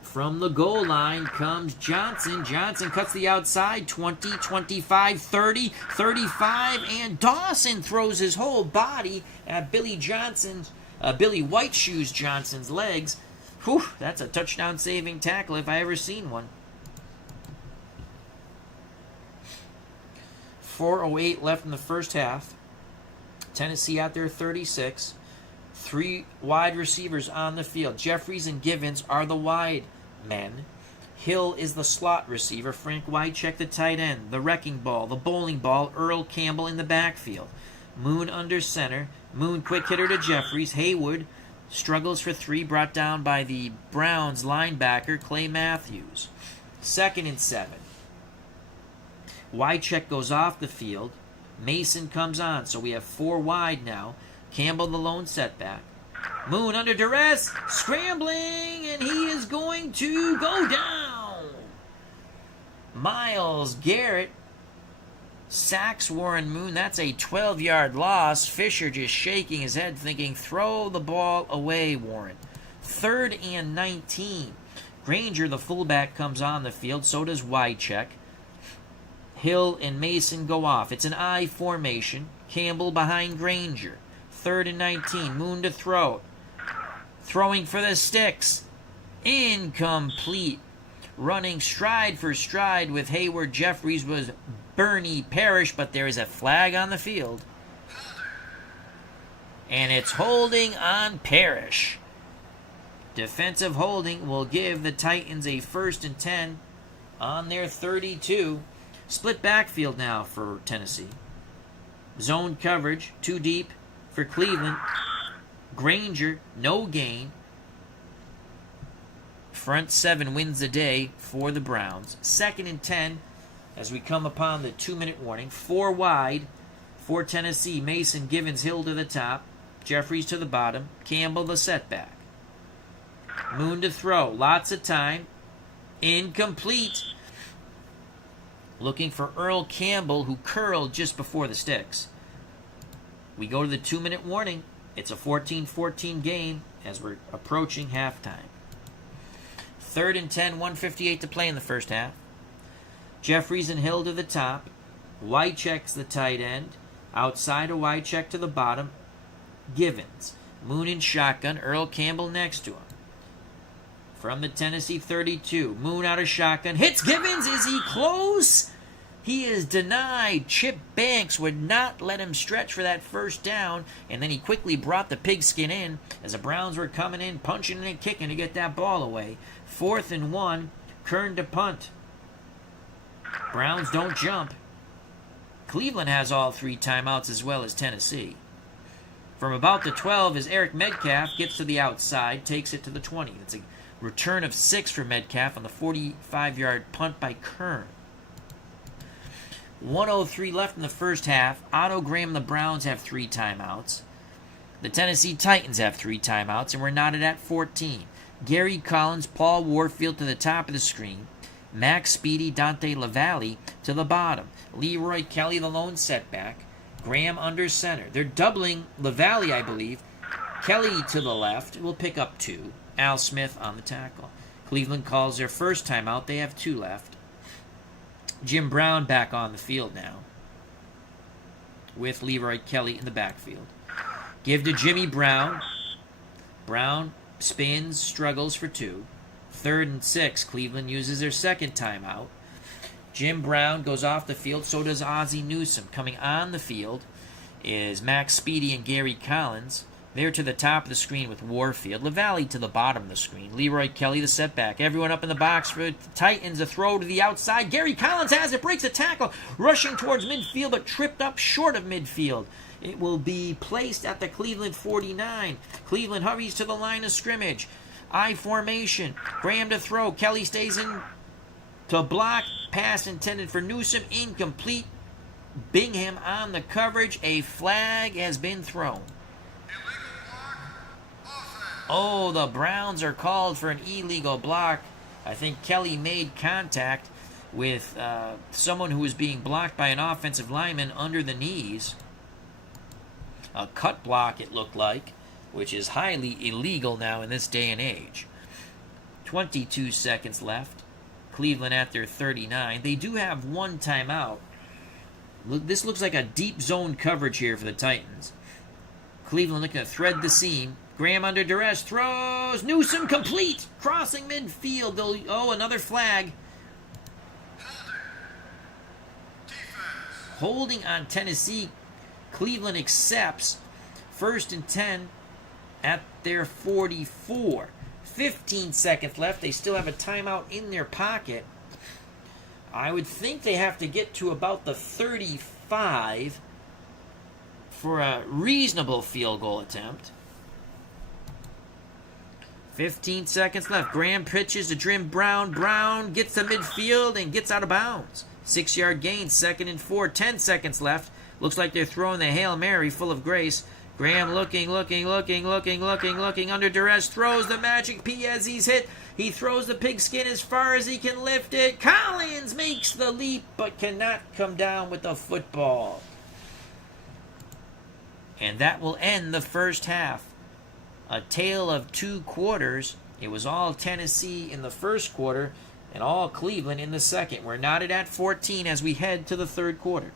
From the goal line comes Johnson. Johnson cuts the outside, 20, 25, 30, 35, and Dawson throws his whole body at Billy White Shoes Johnson's legs. Whew, that's a touchdown-saving tackle if I ever seen one. 4:08 left in the first half. Tennessee out there 36. 3 wide receivers on the field. Jeffries and Givens are the wide men. Hill is the slot receiver. Frank Wycheck the tight end. The wrecking ball, the bowling ball, Earl Campbell in the backfield. Moon under center. Moon quick hitter to Jeffries. Haywood struggles for 3, brought down by the Browns linebacker Clay Matthews. 2nd and 7. Wycheck goes off the field. Mason comes on, so we have 4 wide now. Campbell the lone setback. Moon under duress, scrambling, and he is going to go down. Miles Garrett sacks Warren Moon. That's a 12-yard loss. Fisher just shaking his head thinking, throw the ball away, Warren. 3rd and 19. Granger, the fullback, comes on the field. So does Wycheck. Hill and Mason go off. It's an I formation. Campbell behind Granger. 3rd and 19. Moon to throw. Throwing for the sticks. Incomplete. Running stride for stride with Hayward Jeffries was Bernie Parrish, but there is a flag on the field. And it's holding on Parrish. Defensive holding will give the Titans a 1st and 10 on their 32. Split backfield now for Tennessee. Zone coverage, too deep for Cleveland. Granger, no gain. Front 7 wins the day for the Browns. 2nd and 10 as we come upon the 2-minute warning. 4 wide for Tennessee. Mason, Givens, Hill to the top. Jeffries to the bottom. Campbell the setback. Moon to throw. Lots of time. Incomplete. Looking for Earl Campbell, who curled just before the sticks. We go to the 2-minute warning. It's a 14-14 game as we're approaching halftime. 3rd and 10, 1:58 to play in the first half. Jeffries and Hill to the top. Wycheck's the tight end. Outside of Wycheck to the bottom. Givens. Moon in shotgun. Earl Campbell next to him. From the Tennessee 32. Moon out of shotgun. Hits Givens. Is he close? He is denied. Chip Banks would not let him stretch for that first down, and then he quickly brought the pigskin in as the Browns were coming in, punching and kicking to get that ball away. 4th and 1. Kern to punt. Browns don't jump. Cleveland has all 3 timeouts as well as Tennessee. From about the 12 as Eric Metcalf gets to the outside, takes it to the 20. That's a return of 6 for Metcalf on the 45-yard punt by Kern. 1:03 left in the first half. Otto Graham, the Browns have 3 timeouts. The Tennessee Titans have 3 timeouts, and we're knotted at 14. Gary Collins, Paul Warfield to the top of the screen. Max Speedy, Dante LaValle to the bottom. Leroy Kelly, the lone setback. Graham under center. They're doubling LaValle, I believe. Kelly to the left will pick up 2. Al Smith on the tackle. Cleveland calls their first timeout. They have 2 left. Jim Brown back on the field now with Leroy Kelly in the backfield. Give to Jimmy Brown. Brown spins, struggles for 2. 3rd and 6. Cleveland uses their second timeout. Jim Brown goes off the field. So does Ozzie Newsome. Coming on the field is Max Speedy and Gary Collins. They're to the top of the screen with Warfield. LaValle to the bottom of the screen. Leroy Kelly, the setback. Everyone up in the box for the Titans. A throw to the outside. Gary Collins has it. Breaks a tackle. Rushing towards midfield, but tripped up short of midfield. It will be placed at the Cleveland 49. Cleveland hurries to the line of scrimmage. I formation. Graham to throw. Kelly stays in to block. Pass intended for Newsome. Incomplete. Bingham on the coverage. A flag has been thrown. Oh, the Browns are called for an illegal block. I think Kelly made contact with someone who was being blocked by an offensive lineman under the knees. A cut block, it looked like, which is highly illegal now in this day and age. 22 seconds left. Cleveland at their 39. They do have 1 timeout. This looks like a deep zone coverage here for the Titans. Cleveland looking to thread the seam. Graham under duress, throws, Newsome complete, crossing midfield. Another flag. Holding on Tennessee. Cleveland accepts. 1st and 10 at their 44. 15 seconds left. They still have a timeout in their pocket. I would think they have to get to about the 35 for a reasonable field goal attempt. 15 seconds left. Graham pitches to Jim Brown. Brown gets to midfield and gets out of bounds. 6-yard gain, 2nd and 4, 10 seconds left. Looks like they're throwing the Hail Mary full of grace. Graham looking, under duress, throws the magic P as he's hit. He throws the pigskin as far as he can lift it. Collins makes the leap, but cannot come down with the football. And that will end the first half. A tale of 2 quarters. It was all Tennessee in the first quarter and all Cleveland in the second. We're knotted at 14 as we head to the third quarter.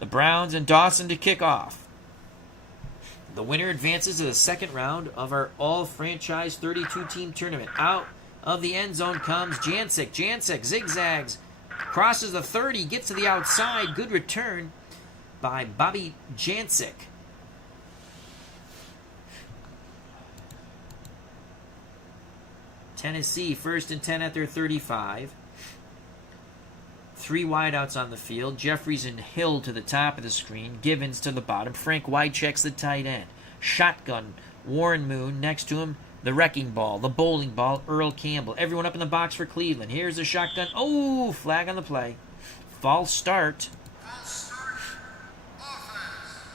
The Browns and Dawson to kick off. The winner advances to the second round of our all-franchise 32-team tournament. Out of the end zone comes Jancic. Jancic zigzags, crosses the 30, gets to the outside. Good return by Bobby Jancic. Tennessee, 1st and 10 at their 35. 3 wideouts on the field. Jeffries and Hill to the top of the screen. Givens to the bottom. Frank Wycheck's the tight end. Shotgun. Warren Moon. Next to him, the wrecking ball, the bowling ball, Earl Campbell. Everyone up in the box for Cleveland. Here's the shotgun. Oh, flag on the play. False start.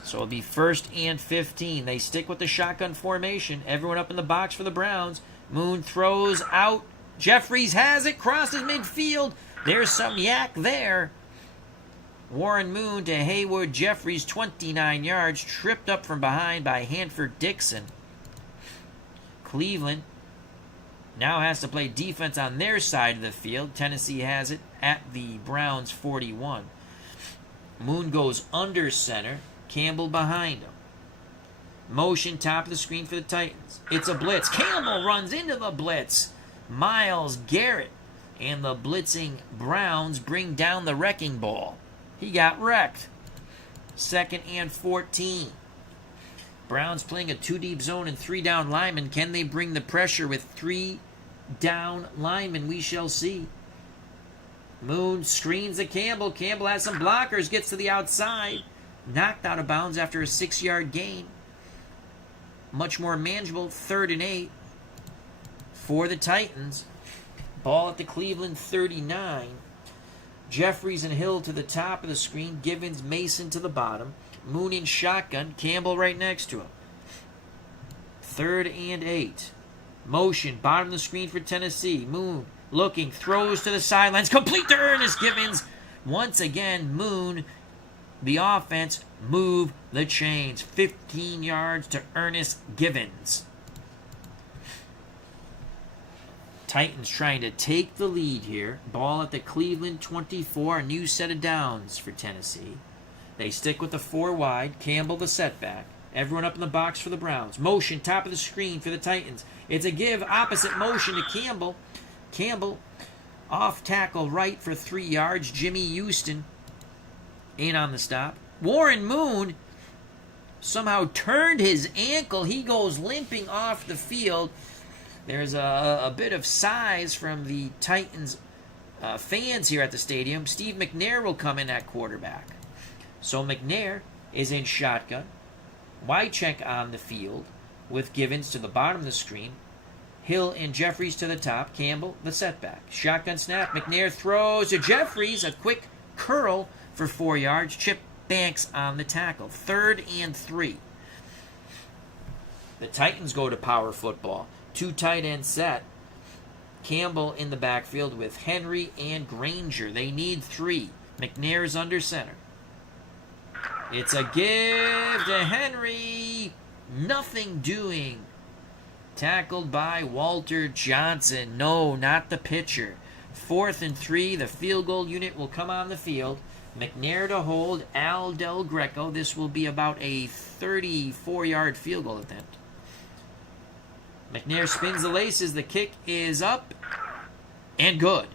So it'll be 1st and 15. They stick with the shotgun formation. Everyone up in the box for the Browns. Moon throws out. Jeffries has it. Crosses midfield. There's some yak there. Warren Moon to Hayward. Jeffries, 29 yards. Tripped up from behind by Hanford Dixon. Cleveland now has to play defense on their side of the field. Tennessee has it at the Browns' 41. Moon goes under center. Campbell behind him. Motion top of the screen for the Titans. It's a blitz. Campbell runs into the blitz. Myles Garrett and the blitzing Browns bring down the wrecking ball. He got wrecked. 2nd and 14. Browns playing a 2-deep zone and 3 down linemen. Can they bring the pressure with 3 down linemen? We shall see. Moon screens to Campbell. Campbell has some blockers. Gets to the outside. Knocked out of bounds after a 6-yard gain. Much more manageable. 3rd and 8 for the Titans. Ball at the Cleveland 39. Jeffries and Hill to the top of the screen. Givens, Mason to the bottom. Moon in shotgun. Campbell right next to him. 3rd and 8. Motion. Bottom of the screen for Tennessee. Moon looking. Throws to the sidelines. Complete to Ernest Givens. Once again, Moon, the offense, move the chains. 15 yards to Ernest Givens. Titans trying to take the lead here. Ball at the Cleveland 24. A new set of downs for Tennessee. They stick with the 4 wide. Campbell the setback. Everyone up in the box for the Browns. Motion, top of the screen for the Titans. It's a give, opposite motion to Campbell. Campbell off tackle right for 3 yards. Jimmy Houston in on the stop. Warren Moon somehow turned his ankle. He goes limping off the field. There's a bit of size from the Titans fans here at the stadium. Steve McNair will come in at quarterback. So McNair is in shotgun. Wycheck on the field with Givens to the bottom of the screen. Hill and Jeffries to the top. Campbell, the setback. Shotgun snap. McNair throws to Jeffries. A quick curl for 4 yards. Chip Banks on the tackle. 3rd and 3. The Titans go to power football. 2 tight end set. Campbell in the backfield with Henry and Granger. They need 3. McNair is under center. It's a give to Henry. Nothing doing. Tackled by Walter Johnson. No, not the pitcher. 4th and 3. The field goal unit will come on the field. McNair to hold. Al Del Greco. This will be about a 34-yard field goal attempt. McNair spins the laces. The kick is up and good.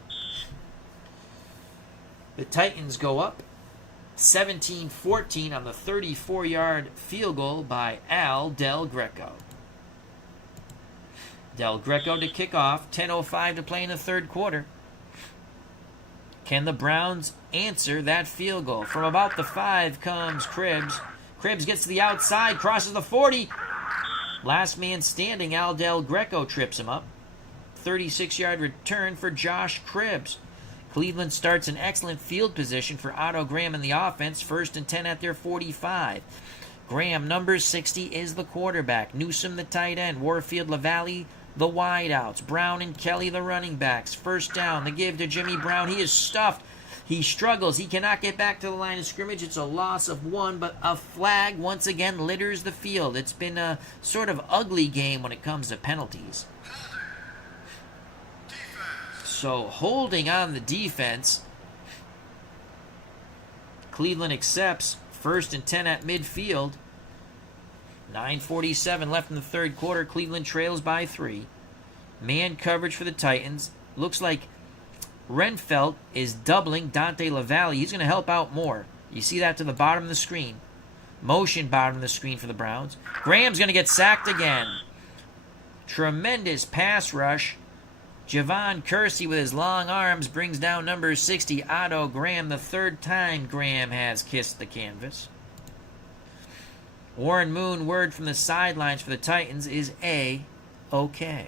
The Titans go up 17-14 on the 34-yard field goal by Al Del Greco. Del Greco to kick off. 10:05 to play in the third quarter. Can the Browns answer that field goal? From about the 5 comes Cribbs. Cribbs gets to the outside, crosses the 40. Last man standing, Al Del Greco trips him up. 36-yard return for Josh Cribbs. Cleveland starts an excellent field position for Otto Graham in the offense, 1st and 10 at their 45. Graham, number 60, is the quarterback. Newsome, the tight end. Warfield, LaValle, the wideouts. Brown and Kelly, the running backs. 1st down, the give to Jimmy Brown. He is stuffed. He struggles. He cannot get back to the line of scrimmage. It's a loss of 1, but a flag once again litters the field. It's been a sort of ugly game when it comes to penalties. So holding on the defense. Cleveland accepts. 1st and 10 at midfield. 9:47 left in the 3rd quarter. Cleveland trails by 3. Man coverage for the Titans. Looks like Renfelt is doubling Dante LaValle. He's going to help out more. You see that to the bottom of the screen. Motion bottom of the screen for the Browns. Graham's going to get sacked again. Tremendous pass rush. Javon Kersey with his long arms brings down number 60, Otto Graham. The 3rd time Graham has kissed the canvas. Warren Moon, word from the sidelines for the Titans is A-OK.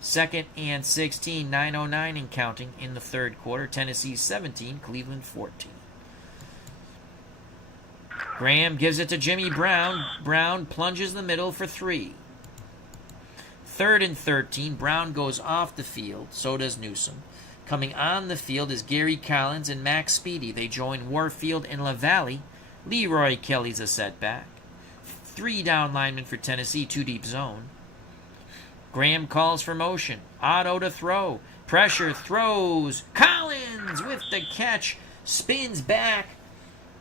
2nd and 16, 9:09 and counting in the 3rd quarter. Tennessee 17, Cleveland 14. Graham gives it to Jimmy Brown. Brown plunges the middle for 3. 3rd and 13, Brown goes off the field. So does Newsome. Coming on the field is Gary Collins and Max Speedy. They join Warfield and LaValle. Leroy Kelly's a setback. 3 down linemen for Tennessee, 2 deep zone. Graham calls for motion. Otto to throw. Pressure, throws. Collins with the catch. Spins back.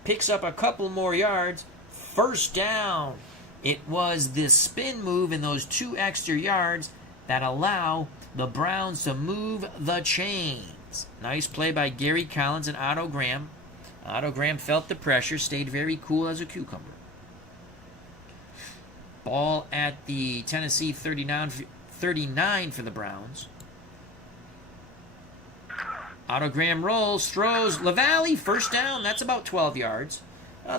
Picks up a couple more yards. 1st down. It was this spin move and those 2 extra yards that allow the Browns to move the chains. Nice play by Gary Collins and Otto Graham. Otto Graham felt the pressure, stayed very cool as a cucumber. Ball at the Tennessee 39 for the Browns. Otto Graham rolls, throws. LaValle, 1st down. That's about 12 yards.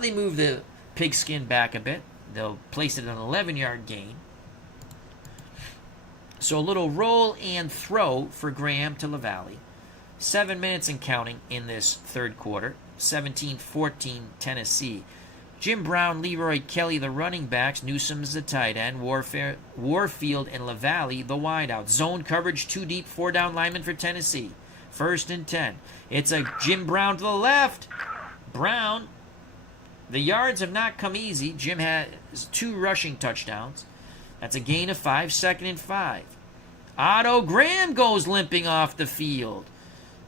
They move the pigskin back a bit. They'll place it an 11-yard gain. So a little roll and throw for Graham to LaValle. 7 minutes and counting in this 3rd quarter. 17-14 Tennessee. Jim Brown, Leroy Kelly, the running backs. Newsome's the tight end. Warfield and LaValle, the wideout. Zone coverage, 2 deep, 4 down linemen for Tennessee. 1st and 10. It's a Jim Brown to the left. Brown. The yards have not come easy. Jim has 2 rushing touchdowns. That's a gain of 5. 2nd and 5. Otto Graham goes limping off the field.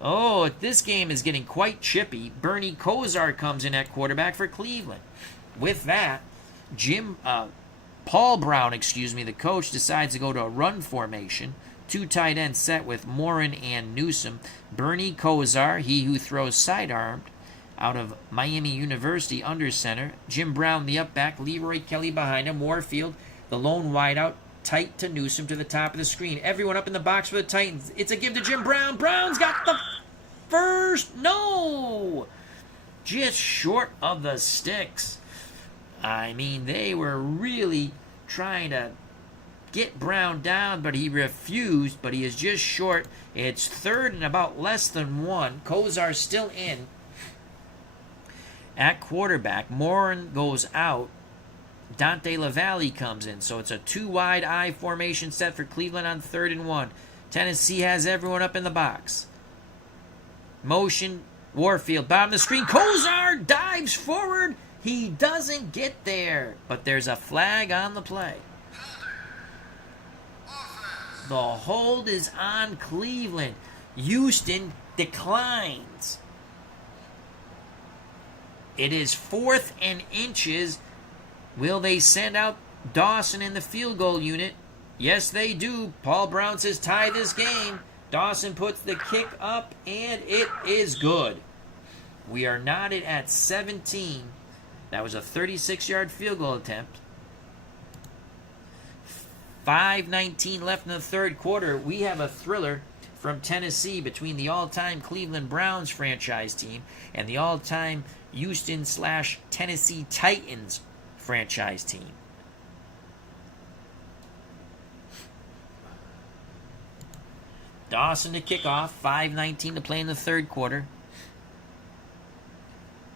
Oh, this game is getting quite chippy. Bernie Kosar comes in at quarterback for Cleveland. With that, Paul Brown, the coach, decides to go to a run formation. 2 tight ends set with Morin and Newsome. Bernie Kosar, he who throws sidearmed, out of Miami University, under center. Jim Brown, the up back. Leroy Kelly behind him. Warfield, the lone wideout, tight to Newsome to the top of the screen. Everyone up in the box for the Titans. It's a give to Jim Brown. Brown's got the first. No! Just short of the sticks. I mean, they were really trying to get Brown down, but he refused, but he is just short. It's 3rd and about less than 1. Kosar's still in. At quarterback, Morin goes out. Dante LaValle comes in. So it's a 2 wide I formation set for Cleveland on 3rd and 1. Tennessee has everyone up in the box. Motion, Warfield, bottom of the screen. Kosar dives forward. He doesn't get there. But there's a flag on the play. The hold is on Cleveland. Houston declines. It is 4th and inches. Will they send out Dawson in the field goal unit? Yes, they do. Paul Brown says tie this game. Dawson puts the kick up, and it is good. We are knotted at 17. That was a 36-yard field goal attempt. 5:19 left in the 3rd quarter. We have a thriller from Tennessee between the all-time Cleveland Browns franchise team and the all-time Houston/Tennessee Titans franchise team. Dawson to kick off. 5:19 to play in the third quarter.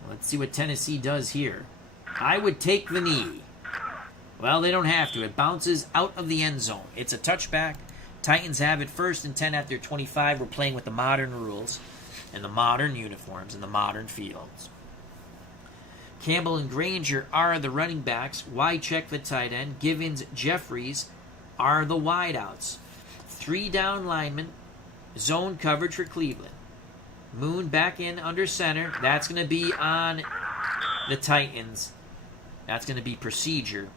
Let's see what Tennessee does here. I would take the knee. Well, they don't have to. It bounces out of the end zone. It's a touchback. Titans have it 1st and 10 at their 25. We're playing with the modern rules and the modern uniforms and the modern fields. Campbell and Granger are the running backs. Wycheck the tight end. Givens, Jeffries are the wideouts. 3 down linemen. Zone coverage for Cleveland. Moon back in under center. That's going to be on the Titans. That's going to be procedure.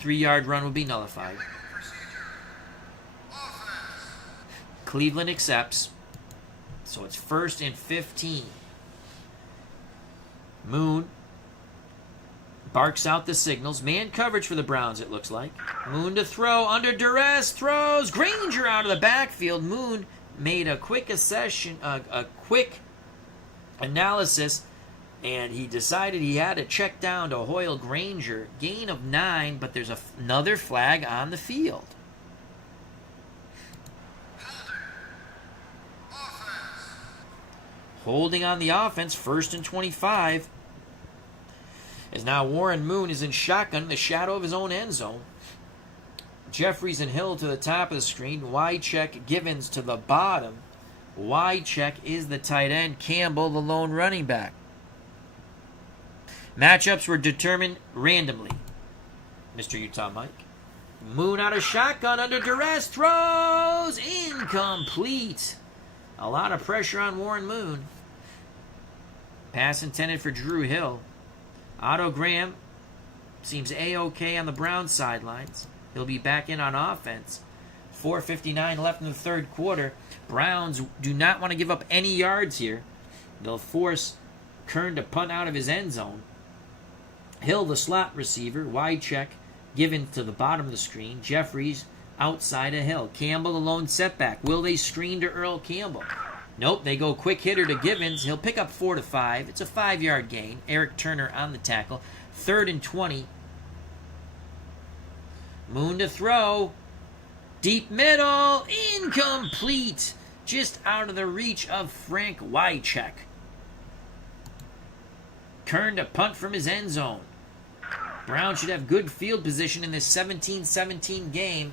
3-yard run will be nullified. Cleveland accepts. So it's 1st and 15. Moon barks out the signals. Man coverage for the Browns, it looks like. Moon to throw. Under duress. Throws. Granger out of the backfield. Moon made a quick quick analysis, and he decided he had to check down to Hoyle Granger. Gain of 9, but there's another flag on the field. Holding on the offense, 1st and 25. As now Warren Moon is in shotgun in the shadow of his own end zone. Jeffries and Hill to the top of the screen. Wycheck, Givens to the bottom. Wycheck is the tight end. Campbell, the lone running back. Matchups were determined randomly. Mr. Utah Mike. Moon out of shotgun under duress. Throws. Incomplete. A lot of pressure on Warren Moon. Pass intended for Drew Hill. Otto Graham seems A-OK on the Browns sidelines. He'll be back in on offense. 4:59 left in the third quarter. Browns do not want to give up any yards here. They'll force Kern to punt out of his end zone. Hill, the slot receiver. Wycheck given to the bottom of the screen. Jeffries outside of Hill. Campbell, the lone setback. Will they screen to Earl Campbell? Nope, they go quick hitter to Givens. He'll pick up 4 to 5. It's a 5-yard gain. Eric Turner on the tackle. 3rd and 20. Moon to throw. Deep middle. Incomplete. Just out of the reach of Frank Wycheck. Kern to punt from his end zone. Brown should have good field position in this 17-17 game.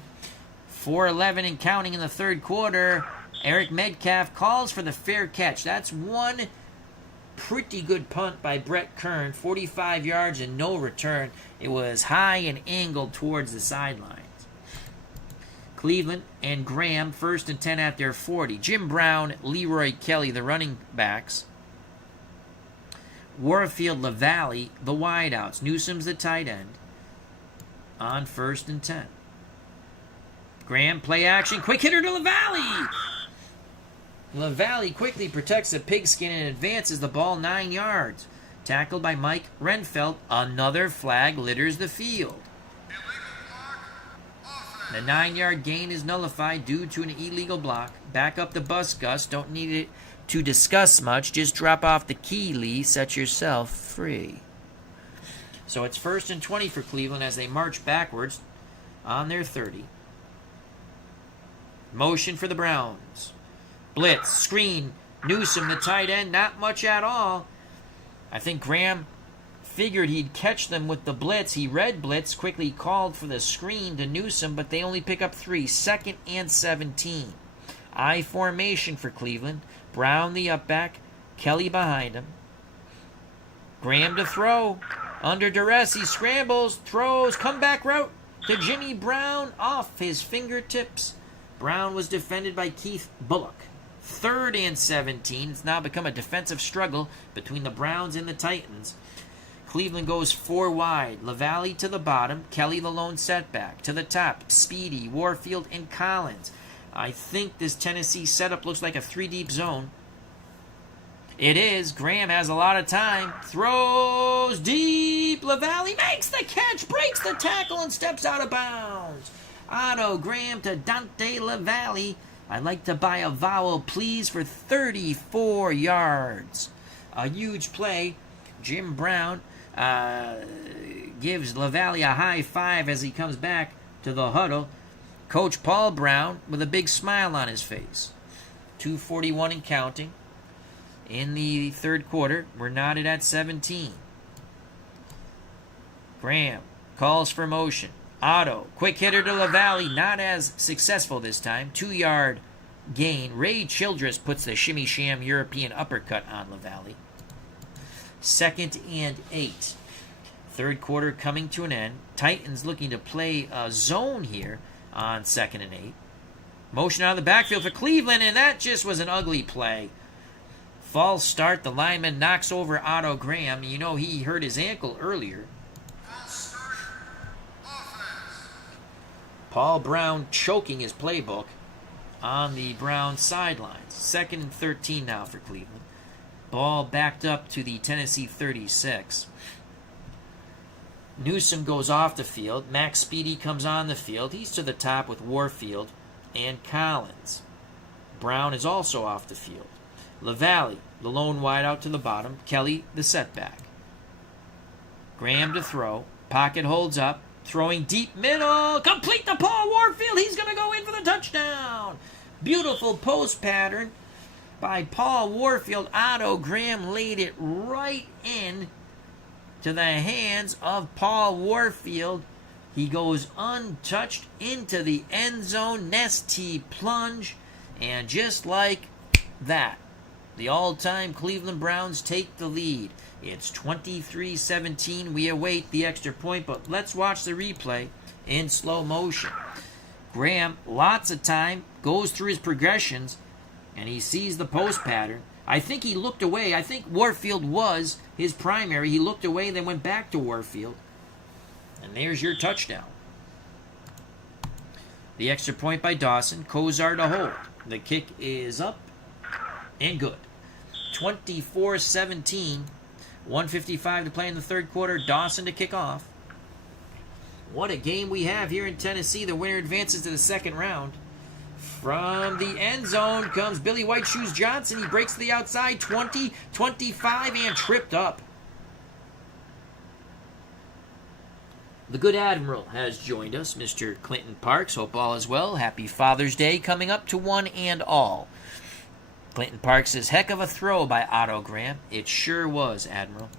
4:11 and counting in the third quarter. Eric Metcalf calls for the fair catch. That's one pretty good punt by Brett Kern. 45 yards and no return. It was high and angled towards the sidelines. Cleveland and Graham, 1st and 10 at their 40. Jim Brown, Leroy Kelly, the running backs. Warfield, LaValle, the wideouts. Newsom's the tight end. On 1st and 10. Graham, play action. Quick hitter to LaValle. LaValle quickly protects the pigskin and advances the ball 9 yards. Tackled by Mike Renfeld. Another flag litters the field. The 9-yard gain is nullified due to an illegal block. Back up the bus, Gus. Don't need it to discuss much. Just drop off the key, Lee. Set yourself free. So it's 1st and 20 for Cleveland as they march backwards on their 30. Motion for the Browns. Blitz, screen, Newsom, the tight end, not much at all. I think Graham figured he'd catch them with the blitz. He read blitz, quickly called for the screen to Newsom, but they only pick up 3. 2nd and 17. I formation for Cleveland. Brown the up back, Kelly behind him. Graham to throw. Under duress, he scrambles, throws, comeback route to Jimmy Brown off his fingertips. Brown was defended by Keith Bullock. 3rd and 17. It's now become a defensive struggle between the Browns and the Titans. Cleveland goes 4 wide. LaValle to the bottom. Kelly the lone setback. To the top, Speedy, Warfield, and Collins. I think this Tennessee setup looks like a 3-deep zone. It is. Graham has a lot of time. Throws deep. LaValle makes the catch, breaks the tackle, and steps out of bounds. Otto Graham to Dante LaValle. I'd like to buy a vowel, please, for 34 yards. A huge play. Jim Brown gives LaValle a high five as he comes back to the huddle. Coach Paul Brown with a big smile on his face. 2:41 and counting. In the third quarter, we're knotted at 17. Graham calls for motion. Otto, quick hitter to LaValle, not as successful this time. 2-yard gain. Ray Childress puts the shimmy sham European uppercut on LaValle. 2nd and 8. Third quarter coming to an end. Titans looking to play a zone here on 2nd and 8. Motion out of the backfield for Cleveland, and that just was an ugly play. False start. The lineman knocks over Otto Graham. You know, he hurt his ankle earlier. Paul Brown choking his playbook on the Browns sidelines. 2nd and 13 now for Cleveland. Ball backed up to the Tennessee 36. Newsome goes off the field. Max Speedy comes on the field. He's to the top with Warfield and Collins. Brown is also off the field. LaValle, the lone wideout to the bottom. Kelly, the setback. Graham to throw. Pocket holds up. Throwing deep middle. Complete to Paul Warfield. He's going to go in for the touchdown. Beautiful post pattern by Paul Warfield. Otto Graham laid it right in to the hands of Paul Warfield. He goes untouched into the end zone. Nesty plunge. And just like that, the all-time Cleveland Browns take the lead. It's 23-17. We await the extra point, but let's watch the replay in slow motion. Graham, lots of time, goes through his progressions, and he sees the post pattern. I think he looked away. I think Warfield was his primary. He looked away, then went back to Warfield. And there's your touchdown. The extra point by Dawson. Kozar to hold. The kick is up and good. 24-17. 1:55 to play in the third quarter. Dawson to kick off. What a game we have here in Tennessee. The winner advances to the second round. From the end zone comes Billy White Shoes Johnson. He breaks to the outside. 20, 25, and tripped up. The good Admiral has joined us, Mr. Clinton Parks. Hope all is well. Happy Father's Day coming up to one and all. Clinton Parks says, heck of a throw by Otto Graham. It sure was, Admiral.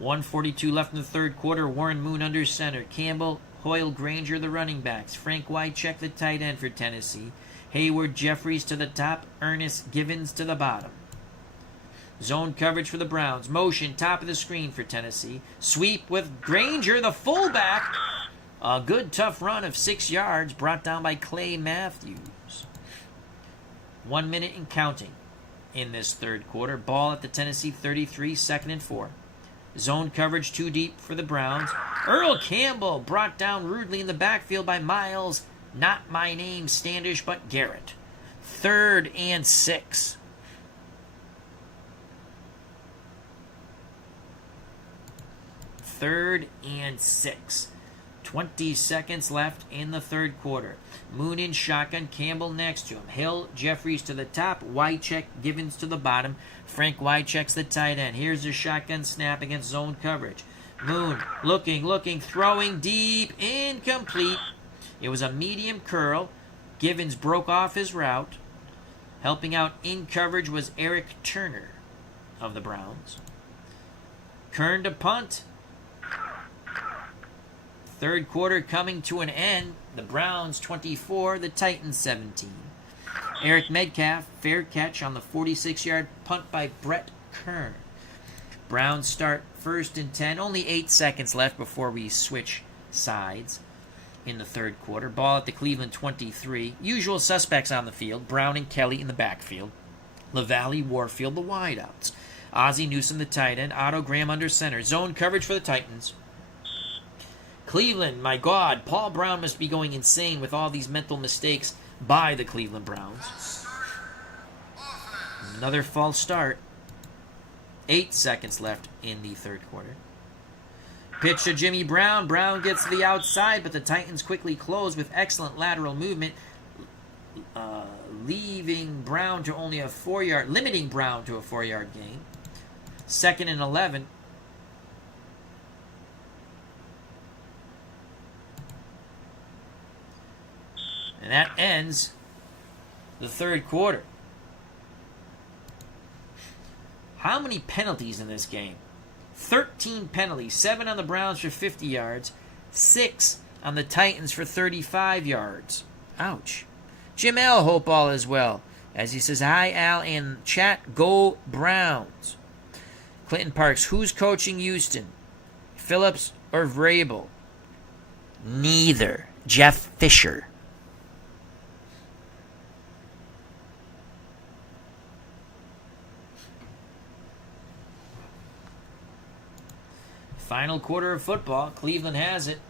1:42 left in the third quarter. Warren Moon under center. Campbell, Hoyle, Granger, the running backs. Frank Wycheck, the tight end for Tennessee. Hayward, Jeffries to the top. Ernest Givens to the bottom. Zone coverage for the Browns. Motion, top of the screen for Tennessee. Sweep with Granger, the fullback. A good, tough run of 6 yards brought down by Clay Matthews. 1 minute and counting in this third quarter. Ball at the Tennessee 33, 2nd and 4. Zone coverage too deep for the Browns. Earl Campbell brought down rudely in the backfield by Miles. Not my name, Standish, but Garrett. 3rd and 6. Third and 6. 20 seconds left in the third quarter. Moon in shotgun, Campbell next to him. Hill, Jeffries to the top, Wycheck, Givens to the bottom. Frank Wycheck's the tight end. Here's the shotgun snap against zone coverage. Moon looking, throwing deep, incomplete. It was a medium curl. Givens broke off his route. Helping out in coverage was Eric Turner of the Browns. Kern to punt. Third quarter coming to an end. The Browns 24, the Titans 17. Eric Metcalf, fair catch on the 46-yard punt by Brett Kern. Browns start 1st and 10. Only 8 seconds left before we switch sides in the third quarter. Ball at the Cleveland 23. Usual suspects on the field. Brown and Kelly in the backfield. LaValle, Warfield, the wideouts. Ozzie Newsome, the tight end. Otto Graham under center. Zone coverage for the Titans. Cleveland, my God, Paul Brown must be going insane with all these mental mistakes by the Cleveland Browns. Another false start. 8 seconds left in the third quarter. Pitch to Jimmy Brown. Brown gets to the outside, but the Titans quickly close with excellent lateral movement, leaving Brown to only a 4-yard, limiting Brown to a 4-yard gain. 2nd and 11. And that ends the third quarter. How many penalties in this game? 13 penalties. 7 on the Browns for 50 yards. 6 on the Titans for 35 yards. Ouch. Jim L. hope all is well. As he says, hi, Al, and chat, go Browns. Clinton Parks, who's coaching Houston? Phillips or Vrabel? Neither. Jeff Fisher. Final quarter of football. Cleveland has it.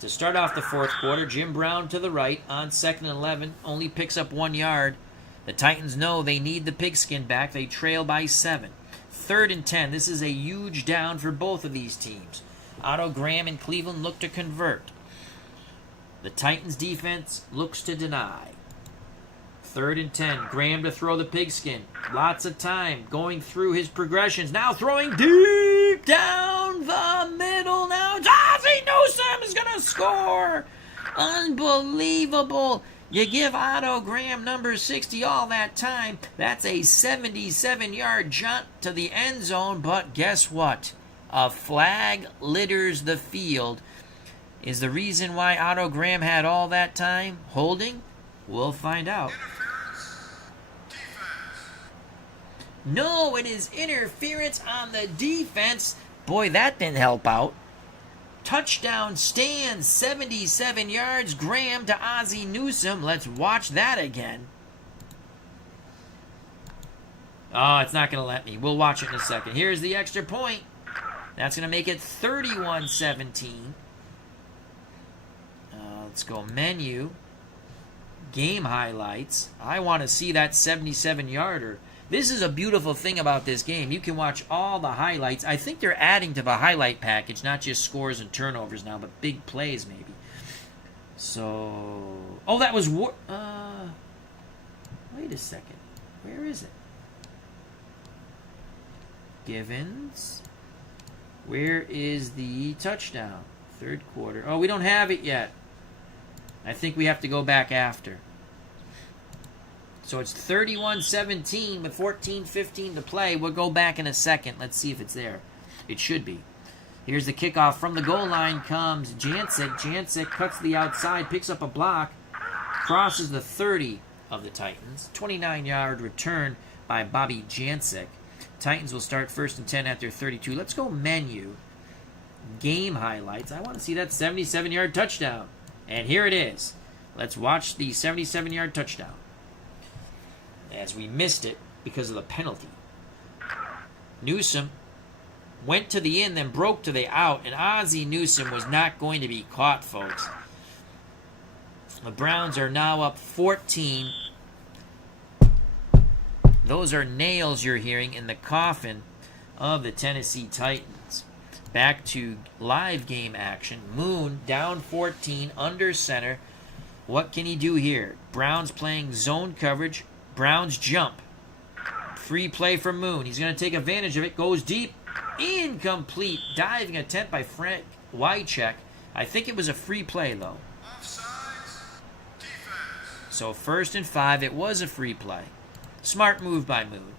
To start off the fourth quarter, Jim Brown to the right on 2nd and 11. Only picks up 1 yard. The Titans know they need the pigskin back. They trail by 7. 3rd and 10. This is a huge down for both of these teams. Otto Graham and Cleveland look to convert. The Titans defense looks to deny. 3rd and 10. Graham to throw the pigskin. Lots of time going through his progressions. Now throwing deep down the middle. Now Ozzie Newsome is going to score. Unbelievable. You give Otto Graham number 60 all that time. That's a 77-yard jaunt to the end zone. But guess what? A flag litters the field. Is the reason why Otto Graham had all that time holding? We'll find out. No, it is interference on the defense. Boy, that didn't help out. Touchdown stands, 77 yards. Graham to Ozzie Newsome. Let's watch that again. Oh, it's not going to let me. We'll watch it in a second. Here's the extra point. That's going to make it 31-17. Let's go menu. Game highlights. I want to see that 77-yarder. This is a beautiful thing about this game. You can watch all the highlights. I think they're adding to the highlight package, not just scores and turnovers now, but big plays maybe. So, oh, that was wait a second. Where is it? Givens. Where is the touchdown? Third quarter. Oh, we don't have it yet. I think we have to go back after. So it's 31-17 with 14:15 to play. We'll go back in a second. Let's see if it's there. It should be. Here's the kickoff. From the goal line comes Jancic. Jancic cuts the outside, picks up a block, crosses the 30 of the Titans. 29-yard return by Bobby Jancic. Titans will start 1st and 10 at their 32. Let's go menu. Game highlights. I want to see that 77-yard touchdown. And here it is. Let's watch the 77-yard touchdown. As we missed it because of the penalty. Newsome went to the in, then broke to the out, and Ozzie Newsome was not going to be caught, folks. The Browns are now up 14. Those are nails you're hearing in the coffin of the Tennessee Titans. Back to live game action. Moon down 14, under center. What can he do here? Browns playing zone coverage. Browns jump. Free play from Moon. He's going to take advantage of it. Goes deep. Incomplete. Diving attempt by Frank Wycheck. I think it was a free play, though. So 1st and 5. It was a free play. Smart move by Moon.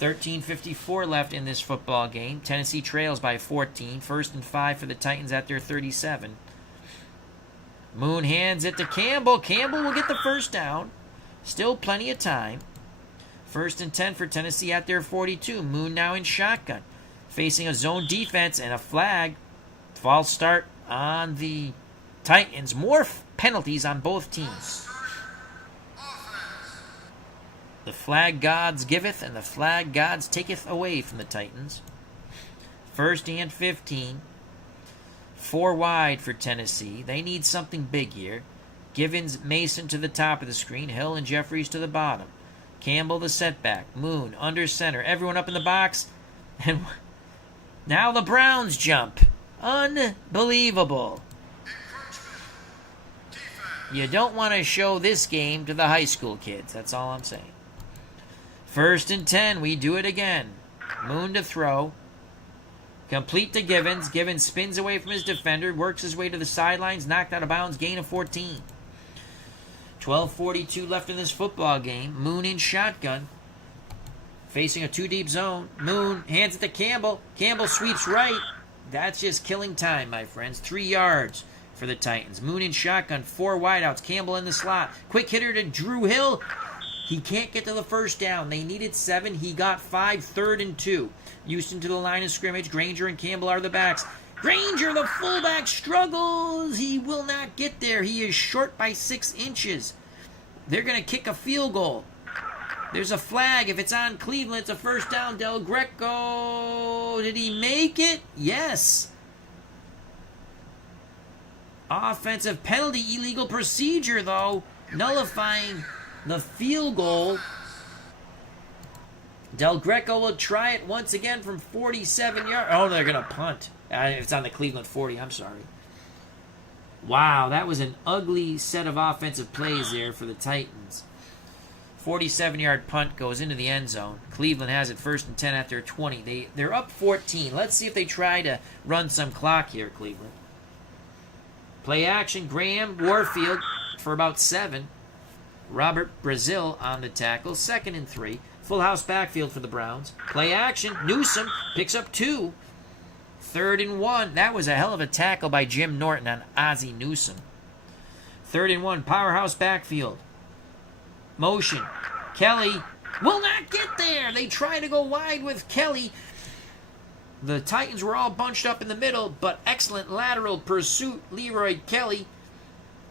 13:54 left in this football game. Tennessee trails by 14. 1st and 5 for the Titans at their 37. Moon hands it to Campbell. Campbell will get the first down. Still plenty of time. 1st and 10 for Tennessee at their 42. Moon now in shotgun. Facing a zone defense and a flag. False start on the Titans. More penalties on both teams. The flag gods giveth and the flag gods taketh away from the Titans. 1st and 15. 4 wide for Tennessee. They need something big here. Givens, Mason to the top of the screen. Hill and Jeffries to the bottom. Campbell the setback. Moon under center. Everyone up in the box. And now the Browns jump. Unbelievable. You don't want to show this game to the high school kids. That's all I'm saying. 1st and 10. We do it again. Moon to throw. Complete to Givens. Givens spins away from his defender. Works his way to the sidelines. Knocked out of bounds. Gain of 14. 12:42 left in this football game. Moon in shotgun. Facing a two-deep zone. Moon hands it to Campbell. Campbell sweeps right. That's just killing time, my friends. 3 yards for the Titans. Moon in shotgun. 4 wideouts. Campbell in the slot. Quick hitter to Drew Hill. He can't get to the first down. They needed 7. He got 5. 3rd and 2. Houston to the line of scrimmage. Granger and Campbell are the backs. Granger, the fullback, struggles. He will not get there. He is short by 6 inches. They're going to kick a field goal. There's a flag. If it's on Cleveland, it's a first down. Del Greco. Did he make it? Yes. Offensive penalty, illegal procedure, though. Nullifying the field goal. Del Greco will try it once again from 47 yards. Oh, they're going to punt. It's on the Cleveland 40. I'm sorry. Wow, that was an ugly set of offensive plays there for the Titans. 47-yard punt goes into the end zone. Cleveland has it 1st and 10 after 20. They're up 14. Let's see if they try to run some clock here, Cleveland. Play action. Graham, Warfield for about 7. Robert Brazil on the tackle. 2nd and 3. Full house backfield for the Browns. Play action. Newsome picks up 2. 3rd and 1. That was a hell of a tackle by Jim Norton on Ozzie Newsome. 3rd and 1. Powerhouse backfield. Motion. Kelly will not get there. They try to go wide with Kelly. The Titans were all bunched up in the middle, but excellent lateral pursuit, Leroy Kelly.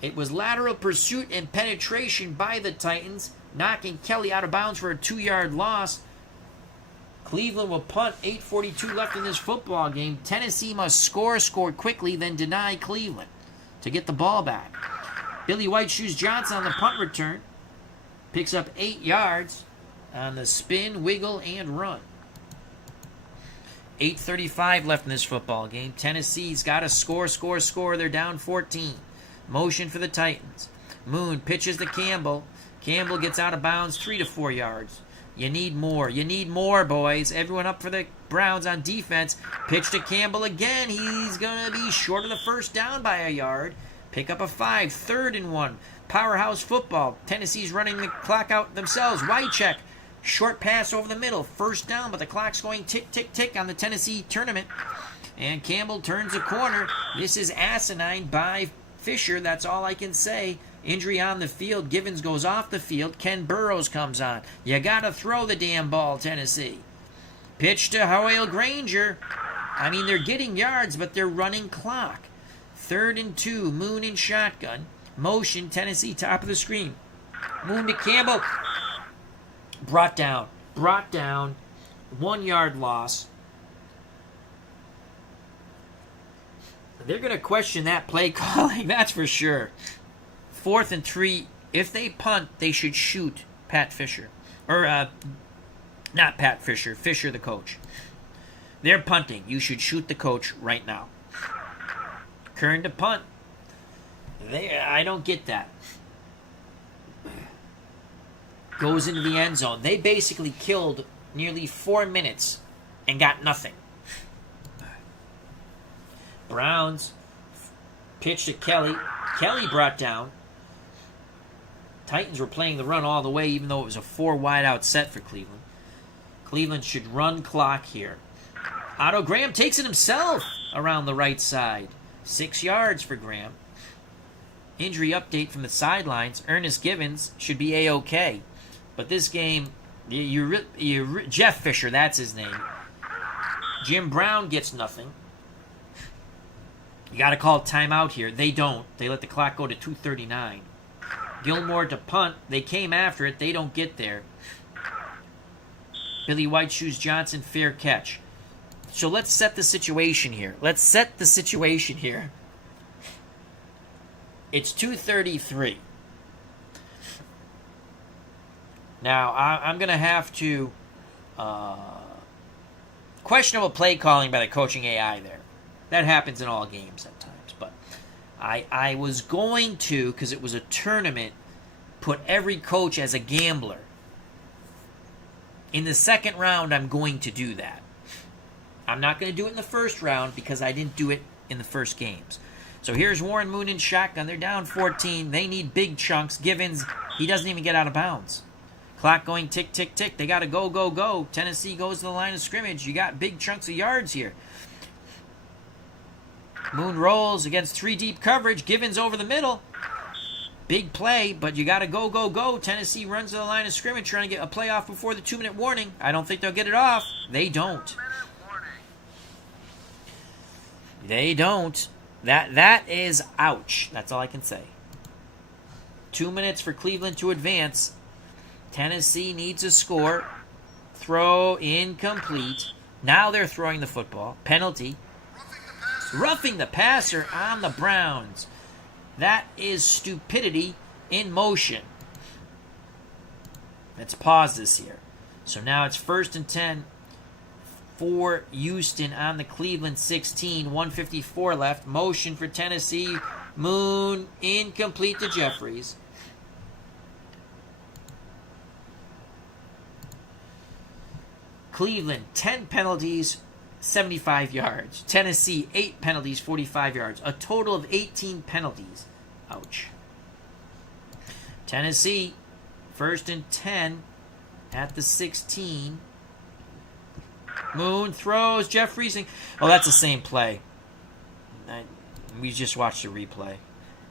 It was lateral pursuit and penetration by the Titans, knocking Kelly out of bounds for a 2-yard loss. Cleveland will punt. 8:42 left in this football game. Tennessee must score quickly, then deny Cleveland to get the ball back. Billy White Shoes Johnson on the punt return. Picks up 8 yards on the spin, wiggle, and run. 8:35 left in this football game. Tennessee's got to score. They're down 14. Motion for the Titans. Moon pitches to Campbell. Campbell gets out of bounds 3 to 4 yards. You need more, boys. Everyone up for the Browns on defense. Pitch to Campbell again. He's going to be short of the first down by a yard. Pick up a 5. 3rd and 1. Powerhouse football. Tennessee's running the clock out themselves. Wycheck. Short pass over the middle. First down, but the clock's going tick, tick, tick on the Tennessee tournament. And Campbell turns the corner. This is asinine by Fisher. That's all I can say. Injury on the field. Givens goes off the field. Ken Burrows comes on. You got to throw the damn ball, Tennessee. Pitch to Hoyle Granger. I mean, they're getting yards, but they're running clock. 3rd and 2. Moon in shotgun. Motion. Tennessee, top of the screen. Moon to Campbell. Brought down. 1-yard loss. They're going to question that play calling, that's for sure. 4th and 3. If they punt, they should shoot Pat Fisher. Or, not Pat Fisher. Fisher, the coach. They're punting. You should shoot the coach right now. Kern to punt. I don't get that. Goes into the end zone. They basically killed nearly 4 minutes and got nothing. Browns pitch to Kelly. Kelly brought down. Titans were playing the run all the way, even though it was a 4 wideout set for Cleveland. Cleveland should run clock here. Otto Graham takes it himself around the right side. 6 yards for Graham. Injury update from the sidelines. Ernest Givens should be A-OK. But this game, Jeff Fisher, that's his name. Jim Brown gets nothing. You got to call timeout here. They don't. They let the clock go to 2:39. Gilmore to punt. They came after it. They don't get there. Billy White Shoes Johnson, fair catch. So let's set the situation here. It's 2:33. Now, I'm going to have to... questionable play calling by the coaching AI there. That happens in all games at times. But I was going to, because it was a tournament, put every coach as a gambler. In the second round, I'm going to do that. I'm not going to do it in the first round because I didn't do it in the first games. So here's Warren Moon in shotgun. They're down 14. They need big chunks. Givens, he doesn't even get out of bounds. Clock going tick, tick, tick. They got to go, go, go. Tennessee goes to the line of scrimmage. You got big chunks of yards here. Moon rolls against 3 deep coverage. Givens over the middle. Big play, but you got to go, go, go. Tennessee runs to the line of scrimmage trying to get a play off before the 2-minute warning. I don't think they'll get it off. They don't. They don't. That is ouch. That's all I can say. 2 minutes for Cleveland to advance. Tennessee needs a score. Throw incomplete. Now they're throwing the football. Penalty. Roughing the passer on the Browns. That is stupidity in motion. Let's pause this here. So now it's 1st and 10 for Houston on the Cleveland 16. 1:54 left. Motion for Tennessee. Moon incomplete to Jeffries. Cleveland, 10 penalties, 75 yards. Tennessee, 8 penalties, 45 yards. A total of 18 penalties. Ouch. Tennessee, 1st and 10 at the 16. Moon throws. Jeffries. Oh, that's the same play. We just watched the replay.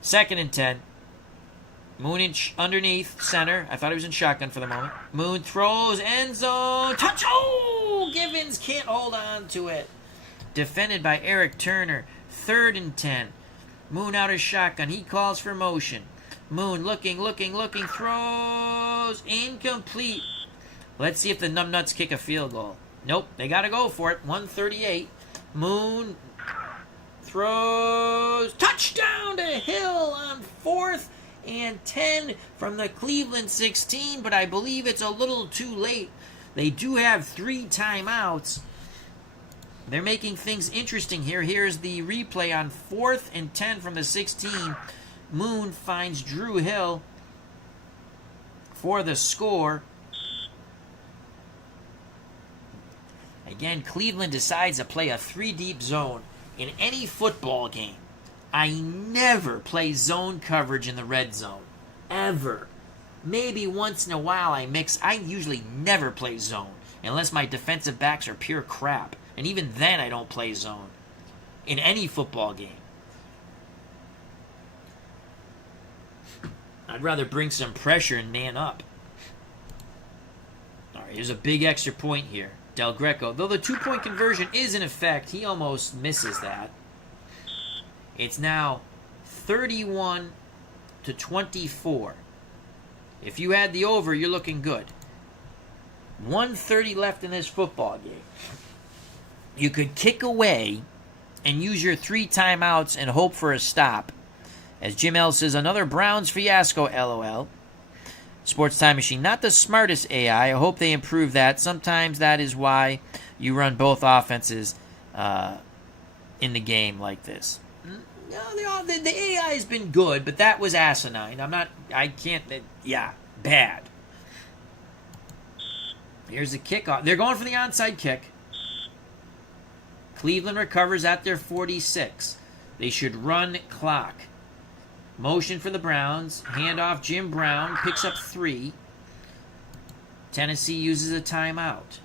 2nd and 10. Moon underneath center. I thought he was in shotgun for the moment. Moon throws. End zone. Touch. Oh! Givens can't hold on to it. Defended by Eric Turner. 3rd and 10. Moon out of shotgun. He calls for motion. Moon looking. Throws. Incomplete. Let's see if the numbnuts kick a field goal. Nope. They got to go for it. 1:38. Moon throws. Touchdown to Hill on 4th and 10 from the Cleveland 16, but I believe it's a little too late. They do have 3 timeouts. They're making things interesting here. Here's the replay on 4th and 10 from the 16. Moon finds Drew Hill for the score. Again, Cleveland decides to play a 3-deep zone in any football game. I never play zone coverage in the red zone. Ever. Maybe once in a while I mix. I usually never play zone unless my defensive backs are pure crap. And even then I don't play zone in any football game. I'd rather bring some pressure and man up. All right, here's a big extra point here. Del Greco. Though the 2-point conversion is in effect, he almost misses that. It's now 31-24. If you had the over, you're looking good. 1:30 left in this football game. You could kick away and use your 3 timeouts and hope for a stop. As Jim L says, another Browns fiasco, LOL. Sports Time Machine, not the smartest AI. I hope they improve that. Sometimes that is why you run both offenses in the game like this. No, the AI has been good, but that was asinine. Bad. Here's the kickoff. They're going for the onside kick. Cleveland recovers at their 46. They should run clock. Motion for the Browns. Handoff. Jim Brown picks up 3. Tennessee uses a timeout.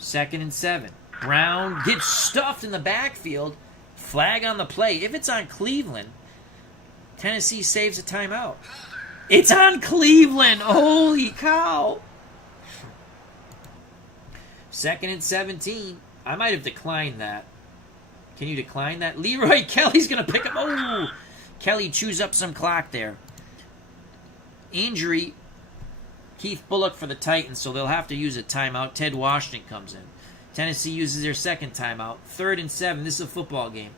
2nd and 7. Brown gets stuffed in the backfield. Flag on the play. If it's on Cleveland, Tennessee saves a timeout. It's on Cleveland. Holy cow. 2nd and 17. I might have declined that. Can you decline that? Leroy Kelly's going to pick up. Oh, Kelly chews up some clock there. Injury. Keith Bullock for the Titans, so they'll have to use a timeout. Ted Washington comes in. Tennessee uses their 2nd timeout. 3rd and 7. This is a football game.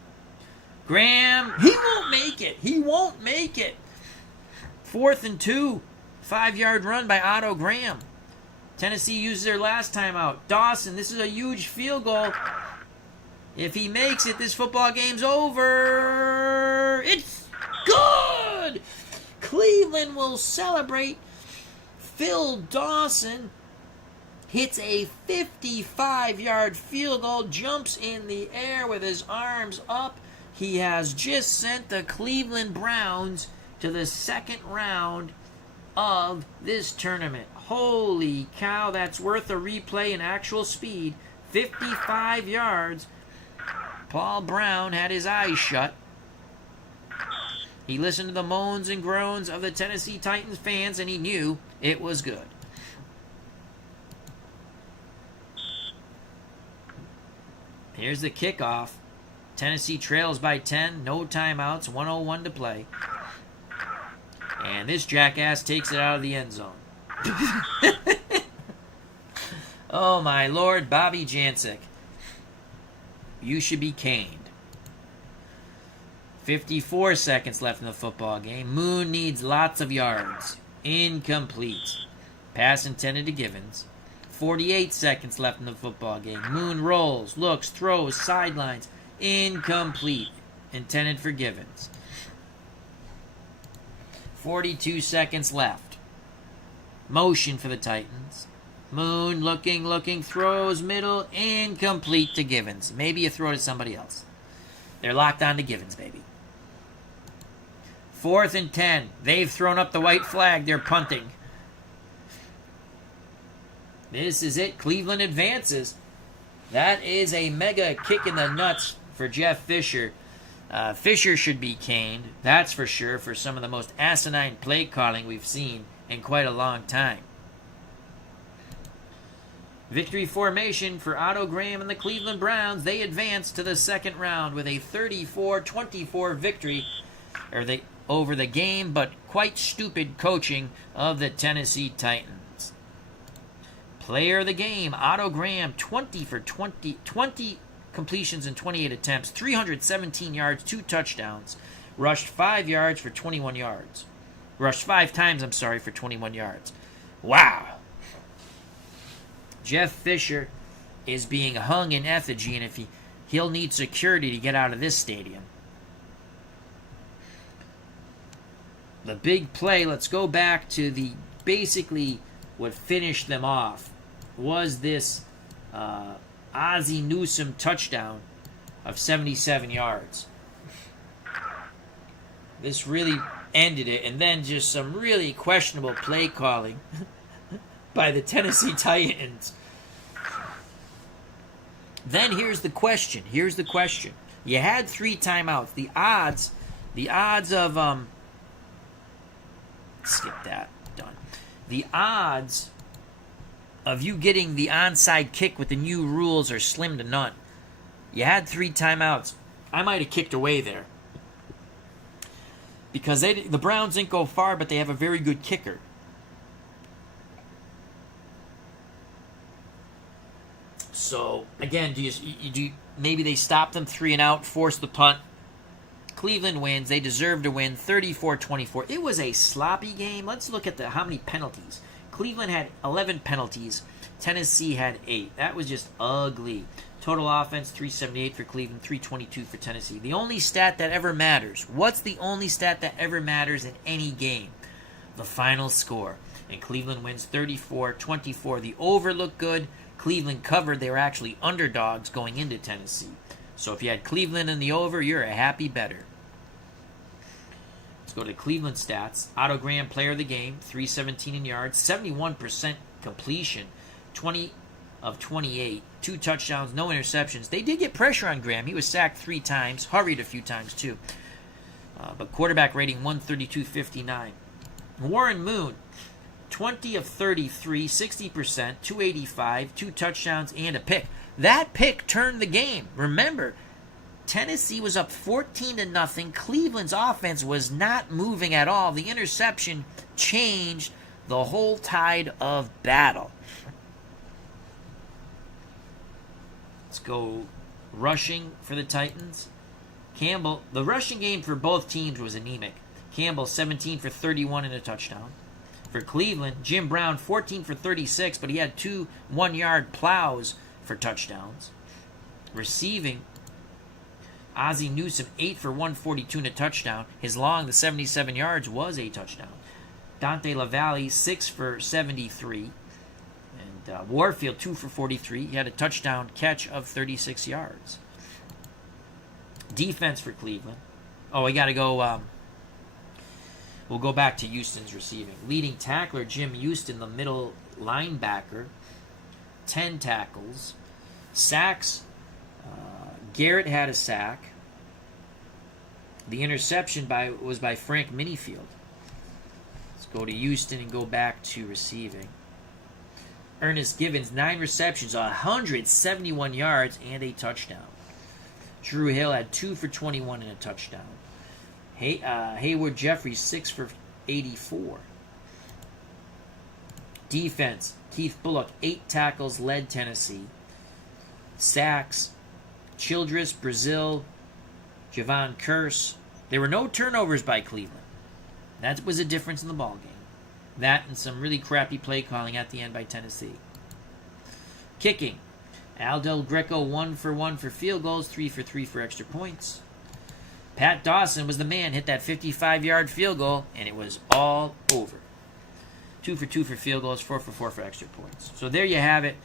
Graham, he won't make it. 4th and 2. 5-yard run by Otto Graham. Tennessee uses their last timeout. Dawson, this is a huge field goal. If he makes it, this football game's over. It's good. Cleveland will celebrate. Phil Dawson hits a 55-yard field goal, jumps in the air with his arms up, he has just sent the Cleveland Browns to the second round of this tournament. Holy cow, that's worth a replay in actual speed. 55 yards. Paul Brown had his eyes shut. He listened to the moans and groans of the Tennessee Titans fans, and he knew it was good. Here's the kickoff. Tennessee trails by 10, no timeouts, 1:01 to play. And this jackass takes it out of the end zone. Oh my Lord, Bobby Jancic. You should be caned. 54 seconds left in the football game. Moon needs lots of yards. Incomplete. Pass intended to Givens. 48 seconds left in the football game. Moon rolls, looks, throws, sidelines. Incomplete. Intended for Givens. 42 seconds left. Motion for the Titans. Moon looking, throws, middle, incomplete to Givens. Maybe a throw to somebody else. They're locked on to Givens, baby. 4th and 10. They've thrown up the white flag. They're punting. This is it. Cleveland advances. That is a mega kick in the nuts for Jeff Fisher. Fisher should be caned, that's for sure, for some of the most asinine play calling we've seen in quite a long time. Victory formation for Otto Graham and the Cleveland Browns. They advance to the second round with a 34-24 victory over the game, but quite stupid coaching of the Tennessee Titans. Player of the game, Otto Graham, 20 completions in 28 attempts, 317 yards, 2 touchdowns, rushed 5 yards for 21 yards. Rushed 5 times, for 21 yards. Wow. Jeff Fisher is being hung in effigy, and he'll need security to get out of this stadium. The big play, let's go back to basically what finished them off, was this Ozzie Newsome touchdown of 77 yards. This really ended it, and then just some really questionable play calling by the Tennessee Titans. Then here's the question. You had 3 timeouts. The odds of skip that. Done. The odds of you getting the onside kick with the new rules are slim to none. You had 3 timeouts. I might have kicked away there. Because the Browns didn't go far, but they have a very good kicker. So, again, maybe they stop them 3 and out, force the punt. Cleveland wins. They deserve to win 34-24. It was a sloppy game. Let's look at how many penalties. Cleveland had 11 penalties. Tennessee had 8. That was just ugly. Total offense, 378 for Cleveland, 322 for Tennessee. The only stat that ever matters. What's the only stat that ever matters in any game? The final score. And Cleveland wins 34-24. The over looked good. Cleveland covered. They were actually underdogs going into Tennessee. So if you had Cleveland in the over, you're a happy bettor. Let's go to Cleveland stats. Otto Graham, player of the game, 317 in yards, 71% completion, 20 of 28, 2 touchdowns, no interceptions. They did get pressure on Graham. He was sacked 3 times, hurried a few times too. But quarterback rating 132.59. Warren Moon, 20 of 33, 60%, 285, 2 touchdowns, and a pick. That pick turned the game. Remember, Tennessee was up 14-0. Cleveland's offense was not moving at all. The interception changed the whole tide of battle. Let's go rushing for the Titans. Campbell, the rushing game for both teams was anemic. Campbell, 17 for 31 and a touchdown. For Cleveland, Jim Brown, 14 for 36, but he had 2 one-yard plows for touchdowns. Receiving, Ozzie Newsome, 8 for 142 and a touchdown. His long, the 77 yards, was a touchdown. Dante LaValle, 6 for 73. And Warfield, 2 for 43. He had a touchdown catch of 36 yards. Defense for Cleveland. Oh, we got to go. We'll go back to Houston's receiving. Leading tackler Jim Houston, the middle linebacker, 10 tackles. Sacks, Garrett had a sack. The interception was by Frank Minifield. Let's go to Houston and go back to receiving. Ernest Givens, 9 receptions, 171 yards, and a touchdown. Drew Hill had 2 for 21 and a touchdown. Hayward Jeffries, 6 for 84. Defense, Keith Bullock, 8 tackles, led Tennessee. Sacks, Childress, Brazil, Javon Curse. There were no turnovers by Cleveland. That was a difference in the ball game. That and some really crappy play calling at the end by Tennessee. Kicking, Al Del Greco, 1 for 1 for field goals, 3 for 3 for extra points. Pat Dawson was the man, hit that 55-yard field goal, and it was all over. 2 for 2 for field goals, 4 for 4 for extra points. So there you have it.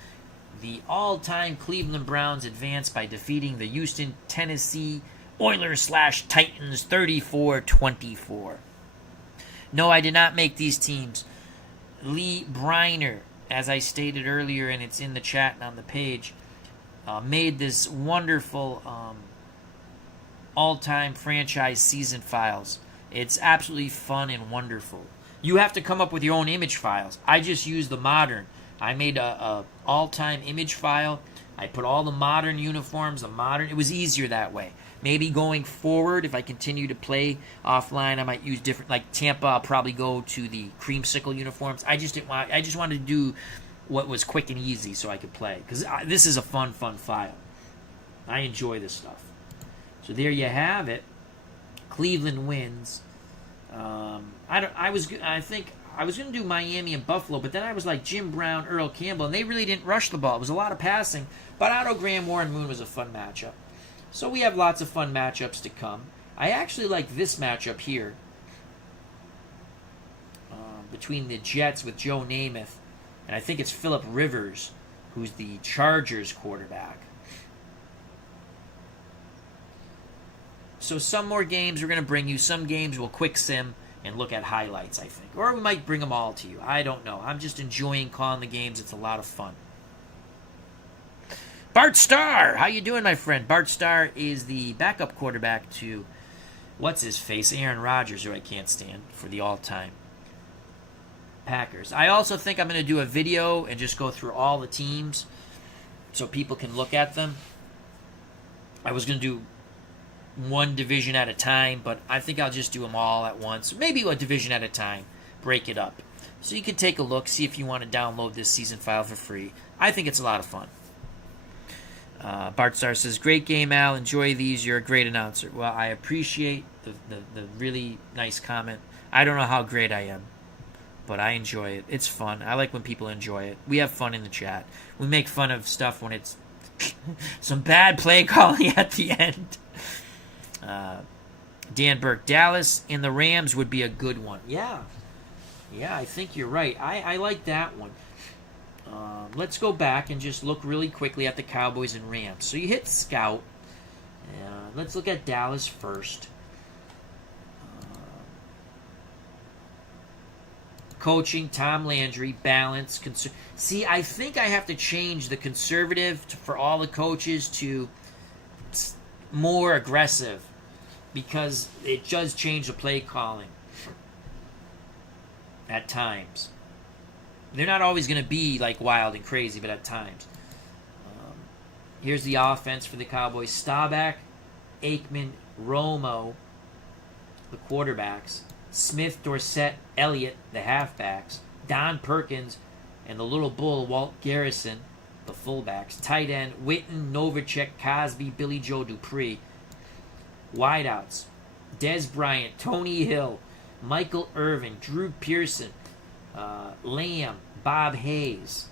The all-time Cleveland Browns advance by defeating the Houston, Tennessee Oilers/Titans 34-24. No, I did not make these teams. Lee Briner, as I stated earlier, and it's in the chat and on the page, made this wonderful all-time franchise season files. It's absolutely fun and wonderful. You have to come up with your own image files. I just use the modern. I made a all-time image file. I put all the modern uniforms, it was easier that way. Maybe going forward, if I continue to play offline, I might use different, like Tampa, I'll probably go to the creamsicle uniforms. I just wanted to do what was quick and easy so I could play. Because this is a fun file. I enjoy this stuff. So there you have it. Cleveland wins. I think I was going to do Miami and Buffalo, but then I was like Jim Brown, Earl Campbell, and they really didn't rush the ball. It was a lot of passing, but Otto Graham, Warren Moon was a fun matchup. So we have lots of fun matchups to come. I actually like this matchup here between the Jets with Joe Namath, and I think it's Phillip Rivers, who's the Chargers quarterback. So some more games we're going to bring you. Some games we'll quick sim and look at highlights, I think. Or we might bring them all to you. I don't know. I'm just enjoying calling the games. It's a lot of fun. Bart Starr, how you doing, my friend? Bart Starr is the backup quarterback to, what's-his-face, Aaron Rodgers, who I can't stand, for the all-time Packers. I also think I'm going to do a video and just go through all the teams so people can look at them. I was going to do one division at a time, but I think I'll just do them all at once. Maybe a division at a time. Break it up. So you can take a look, see if you want to download this season file for free. I think it's a lot of fun. Bart Starr says, great game, Al. Enjoy these. You're a great announcer. Well, I appreciate the really nice comment. I don't know how great I am, but I enjoy it. It's fun. I like when people enjoy it. We have fun in the chat. We make fun of stuff when it's some bad play calling at the end. Dan Burke, Dallas and the Rams would be a good one. Yeah, I think you're right. I like that one. Let's go back and just look really quickly at the Cowboys and Rams. So you hit Scout. Let's look at Dallas first. Coaching, Tom Landry, balance. See, I think I have to change the conservative for all the coaches to more aggressive, because it does change the play calling at times. They're not always going to be like wild and crazy, but at times. Here's the offense for the Cowboys. Staubach, Aikman, Romo, the quarterbacks. Smith, Dorsett, Elliott, the halfbacks. Don Perkins and the little bull, Walt Garrison, the fullbacks. Tight end, Witten, Novacek, Cosby, Billy Joe Dupree. Wideouts, Dez Bryant, Tony Hill, Michael Irvin, Drew Pearson, Lamb, Bob Hayes.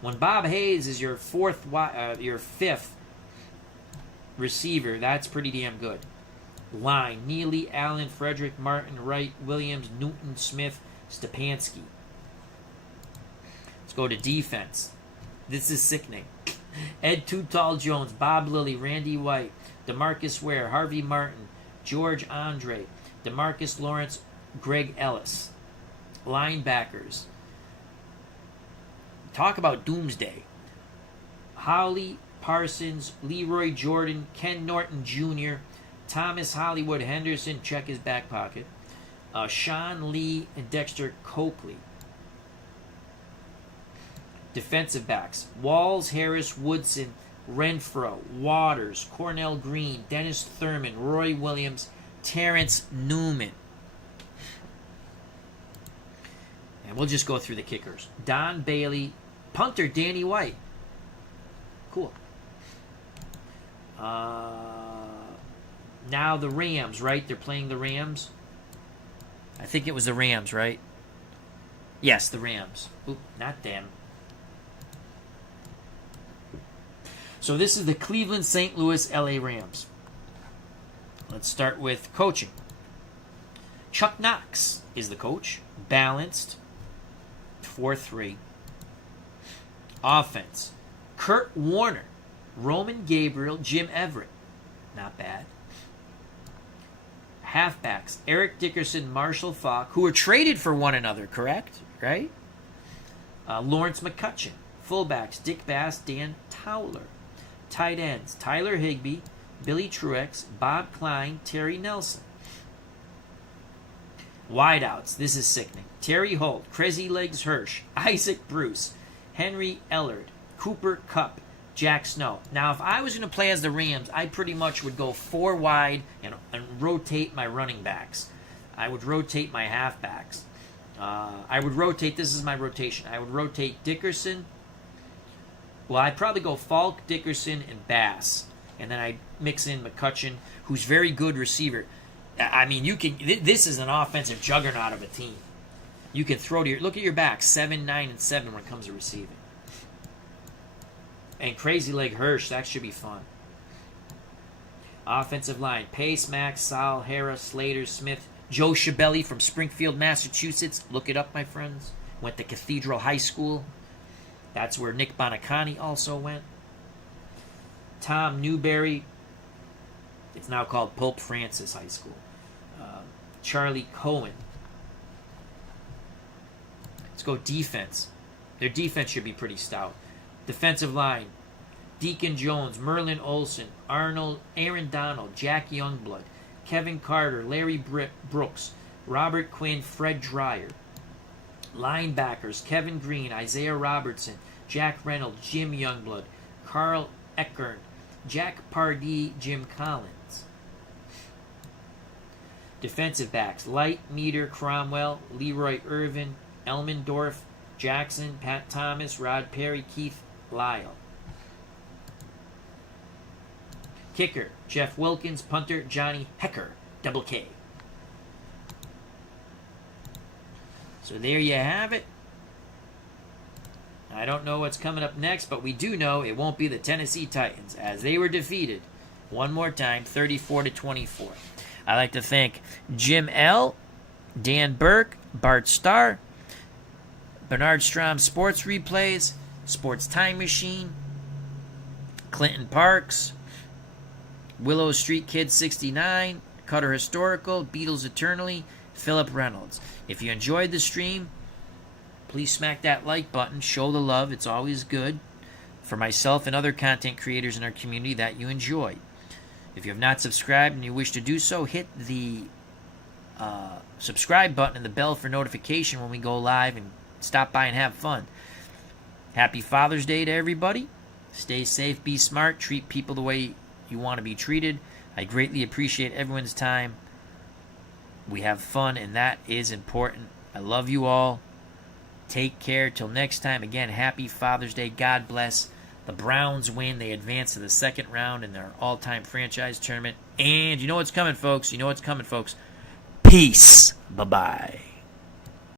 When Bob Hayes is your fifth receiver, that's pretty damn good. Line, Neely, Allen, Frederick, Martin, Wright, Williams, Newton, Smith, Stepanski. Let's go to defense. This is sickening. Ed Too Tall Jones, Bob Lilly, Randy White, DeMarcus Ware, Harvey Martin, George Andre, DeMarcus Lawrence, Greg Ellis. Linebackers. Talk about doomsday. Holly Parsons, Leroy Jordan, Ken Norton Jr., Thomas Hollywood Henderson, check his back pocket, Sean Lee, and Dexter Copley. Defensive backs. Walls, Harris, Woodson, Renfro, Waters, Cornell Green, Dennis Thurman, Roy Williams, Terrence Newman. And we'll just go through the kickers. Don Bailey, punter Danny White. Cool. Now the Rams, right? They're playing the Rams. I think it was the Rams, right? Yes, the Rams. Oop, not them. So this is the Cleveland, St. Louis, LA Rams. Let's start with coaching. Chuck Knox is the coach. Balanced. 4-3. Offense. Kurt Warner, Roman Gabriel, Jim Everett. Not bad. Halfbacks. Eric Dickerson, Marshall Faulk, who were traded for one another, correct? Right? Lawrence McCutcheon. Fullbacks. Dick Bass, Dan Towler. Tight ends. Tyler Higbee, Billy Truex, Bob Klein, Terry Nelson. Wideouts. This is sickening. Terry Holt, Crazy Legs Hirsch, Isaac Bruce, Henry Ellard, Cooper Kupp, Jack Snow. Now, if I was going to play as the Rams, I pretty much would go 4 wide and rotate my running backs. I would rotate my halfbacks. I would rotate, this is my rotation. I would rotate Dickerson. Well, I'd probably go Falk, Dickerson, and Bass. And then I'd mix in McCutcheon, who's very good receiver. I mean, you can. This is an offensive juggernaut of a team. You can throw to your. Look at your back, 7, 9, and 7 when it comes to receiving. And Crazy Leg Hirsch, that should be fun. Offensive line: Pace, Max, Sal, Harris, Slater, Smith, Joe Schiavelli from Springfield, Massachusetts. Look it up, my friends. Went to Cathedral High School. That's where Nick Bonacani also went. Tom Newberry. It's now called Pope Francis High School. Charlie Cohen. Let's go defense. Their defense should be pretty stout. Defensive line: Deacon Jones, Merlin Olsen, Aaron Donald, Jack Youngblood, Kevin Carter, Larry Brooks, Robert Quinn, Fred Dreyer. Linebackers: Kevin Green, Isaiah Robertson, Jack Reynolds, Jim Youngblood, Carl Eckern, Jack Pardee, Jim Collins. Defensive backs: Light, Meter, Cromwell, Leroy Irvin, Elmendorf, Jackson, Pat Thomas, Rod Perry, Keith Lyle. Kicker: Jeff Wilkins. Punter: Johnny Hecker, double K. So there you have it. I don't know what's coming up next, but we do know it won't be the Tennessee Titans, as they were defeated one more time, 34-24. I'd like to thank Jim L., Dan Burke, Bart Starr, Bernard Strom Sports Replays, Sports Time Machine, Clinton Parks, Willow Street Kid 69, Cutter Historical, Beatles Eternally, Philip Reynolds. If you enjoyed the stream, please smack that like button. Show the love. It's always good for myself and other content creators in our community that you enjoy. If you have not subscribed and you wish to do so, hit the subscribe button and the bell for notification when we go live, and stop by and have fun. Happy Father's Day to everybody. Stay safe, be smart, treat people the way you want to be treated. I greatly appreciate everyone's time. We have fun, and that is important. I love you all. Take care. Till next time. Again, happy Father's Day. God bless. The Browns win. They advance to the second round in their all-time franchise tournament. And you know what's coming, folks. You know what's coming, folks. Peace. Bye-bye.